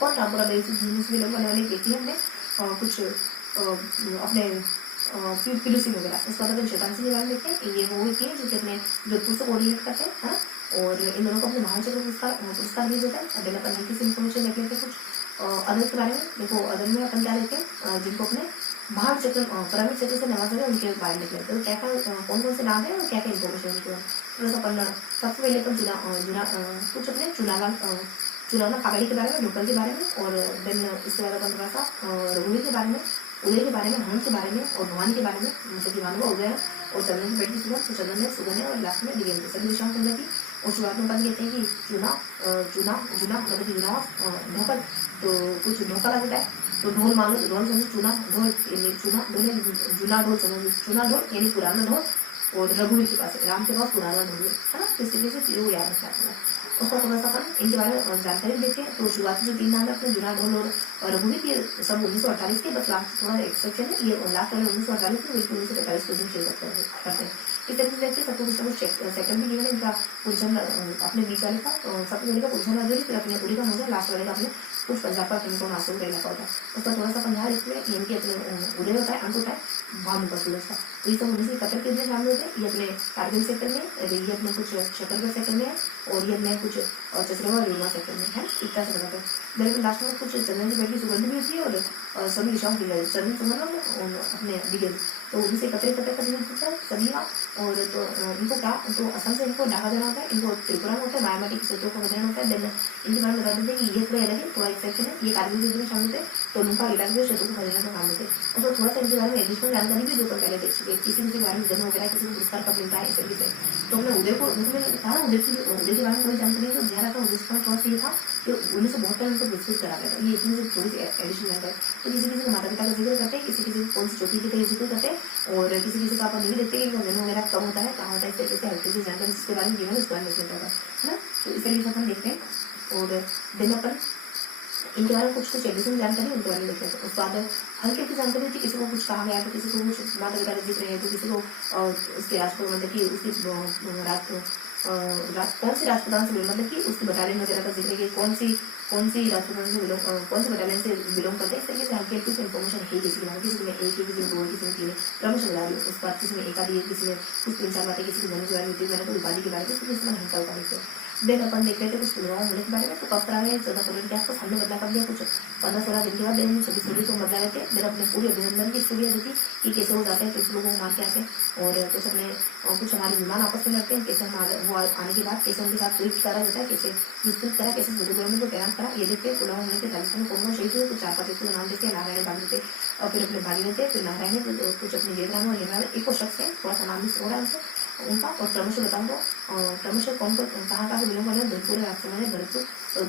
कौन रामपुरा बेरी से झुंझुनू से बिलोंग करने वाले व्यक्ति हमने कुछ अपने पिलू सिंह वगैरह, उसके बाद शैतान सिंह के बारे में देखते हैं। ये वो व्यक्ति है जो कि अपने जोधपुर से कोऑर्डिनेट करते हैं, है ना। और इन दोनों को अपने महान चक्र पुरस्कार दिया जाता है। अदर अपन हल्की सी इन्फॉर्मेशन देख लेते हैं कुछ अदर के बारे में। देखो अदर में अपन क्या देखते हैं, जिनको अपने महान चक्र परमवीर चक्र से नवाजा गया उनके बारे में देखते हैं। तो क्या कौन कौन से नाम है और क्या क्या इन्फॉर्मेशन होती है। थोड़ा सा अपन सबसे पहले अपन कुछ अपने चुनाव फागड़ी के बारे में, लोकल के बारे में, और देन इसके बाद अपन थोड़ा सा रघुवीर के बारे में, उदय के बारे में, हंस के बारे में, और भवानी के बारे में, मतलब कि भानु उदय और चंद्रन की बेटी सुगन, तो चंद्रन है सुगन है, और लास्ट में दिव्यंकर सभी दिशाओं की जाती। और शुरुआत में अपन कहते हैं कि चुनाव मतलब कि चुनाव ढोकल, तो कुछ ढोकल आ जाता है। तो ढोल मान लो, ढोल समझो चुना ढोल यानी पुराना ढोल, और रघुवीर के पास राम के पास पुराना ढोल है ना। इस तरीके से चीजों को याद रखना है। उसका थोड़ा सा अपन इनके बारे में जानकारी देखें। तो शुरुआती जो 3 नाम है अपने जुना ढोल और रघुवीर, ये सब 1948 के, बस लास्ट थोड़ा एक्सेप्शन है, ये लास्ट वाले 1948 में, 1945 को शेयर करते हैं। इस तरीके से देखते सबको कुछ ना कुछ सेकंड भी गिवन है, इनका पोजिशन अपने बीच वाले का सबसे पहले का पोजिशन राजौरी, फिर अपने उड़ी का मोजा, लास्ट वाले का अपने कुछ पंजाब का अपने को नासिक का इलाका होता है, उसका थोड़ा सा पंजाब इसमें यानी कि अपने उदय होता है, अंत होता है भानु का सूरज का। तो ये सब उन्नीस कतर के दिन शामिल होते हैं। ये अपने कारगिल सेक्टर में, ये अपने कुछ शकरगढ़ सेक्टर में है, और ये अपने कुछ चतरवा और युवा सेक्टर में है, इतना से बताते हैं। मेरे लास्ट में कुछ चंदन की बैटरी सुगंध भी होती है, और सभी दिशाओं की चंदन सुगंध अपने बिगल, तो उनसे एकत्रित करते होता है सभी का। और तो इनको क्या, तो असम से इनको ढाका देना होता है, इनको त्रिपुरा में होता है, मायामाटी की क्षेत्रों को बदलना होता है। देन इनके बारे में बता देते हैं कि ये थोड़ा अलग है, थोड़ा एक सेक्शन है, ये कारगिल युद्ध में शामिल होते हैं, तो उनका इलाज के क्षेत्रों को बदलने का काम होते हैं। और तो थोड़ा सा इनके बारे में एडिशनल जानकारी भी जो पहले देख चुके, किसी के बारे में जन्म वगैरह, किसी को पुरस्कार कब मिलता है, इस तरीके से। तो हमने उदय को कहा, उदय के बारे में कोई जानकारी नहीं, तो ध्यान रखा उदय का थोड़ा सा ये था कि 1972 में उनको विस्तृत करा गया था, ये इतनी से थोड़ी सी एडिशनल जानकारी। तो किसी किसी के माता पिता का जिक्र करते हैं, किसी किसी कौन सी चौकी की जिक्र करते हैं, और किसी किसी का अपन नहीं देखते कि जन्म वगैरह कब होता है, कहाँ होता है, इस तरीके से हल्की सी जानकारी जिसके बारे में जीवन इसके बारे में लिखा होगा, है ना। तो इस तरीके से अपन देखते हैं। और दिन अपन इनके बारे में कुछ एडिशनल जानकारी उनके बारे में देखते हैं। उसके बाद हल्की हल्की जानकारी होती है, किसी को कुछ कहा गया, तो किसी को कुछ माता पिता का जिक्र है, तो किसी को उसके राष्ट्रपति मतलब कि उसकी कौन सी राष्ट्रप्रधान से मतलब कि उसकी बटालियन वगैरह का जिक्र है, कौन सी राष्ट्रप्रधान से बिलोंग, कौन सी बटालियन से बिलोंग करते हैं, इस तरीके से हल्की हल्की इन्फॉर्मेशन है किसी में, किसी में एक, किसी में दो, किसी में तीन, क्रमश बता रही है। उसके बाद किसी में एक आदि, किसी में कुछ तीन चार बातें, किसी की जन्म के बारे में, मैंने तो उपाधि के बारे में, किसी में हिंसा उपाधि से। देन अपन देख रहे थे कुछ पुलवामा हमले के बारे में, तो कब करा गया 14 फरवरी के आसपास, हमने बदला कर दिया कुछ 15-16 दिन के बाद, देन 26 को बदला गए थे। देन अपने पूरी अभिनंदन की स्टोरी थी कि कैसे हो जाते हैं, किस लोगों को मार के आते हैं, और कुछ अपने कुछ हमारे विमान आपस में लड़ते हैं, कैसे हमारे वो आने के बाद कैसे उनके साथ ट्वीट करा जाता है, कैसे विस्तृत करा, कैसे को तैनात करा, ये देखते हैं। पुलवामा हमले के राजस्थान में कौन शहीद हुए, कुछ 4-5 को नाम देते हैं, नारायण भाग देते, और फिर अपने भागी देते, फिर नारायण कुछ अपने जयराम और यमुना एक शख्स है, थोड़ा सा नाम भी हो रहा है उनका। और क्रमशः बताऊंगा क्रमशः कौन कौन कहाँ से बिलोंग करने वाले, धुलपुर राजस्थान में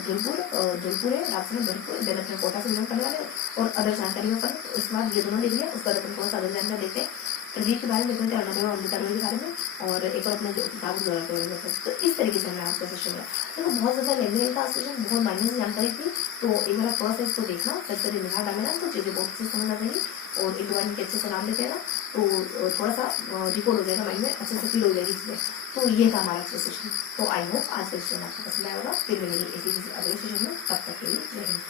धुलपुर है राजस्थान में, धुलपुर। देन अपने कोटा से बिलोंग करने वाले, और अदर जानकारी में अपन उसके बाद ये दोनों देख लिया। उसके बाद अपन थोड़ा सा अदर जानकारी देखते हैं, प्रदीप के बारे में देखते हैं, अरुणाचल और अमृता के बारे में, और एक और अपने किताब के बारे में। तो इस तरीके से हमने आज का सेशन लिया। देखो बहुत ज्यादा लेंदी था सेशन, बहुत मायने से जानकारी थी, तो एक बार थोड़ा सा इसको देखना, सर निगाह डालना, तो चीजें बहुत अच्छे समझ आ जाएंगी, और एक बार इनके अच्छे से नाम लेते हैं ना, तो थोड़ा सा रिकॉर्ड हो जाएगा माइंड में, अच्छे से फील हो जाएगी इसमें। तो ये था हमारा सेशन। तो आई होप आज का सेशन आपको पसंद आया होगा। फिर मिलेंगे इसी अगले सेशन में, तब तक के लिए जय हिंद।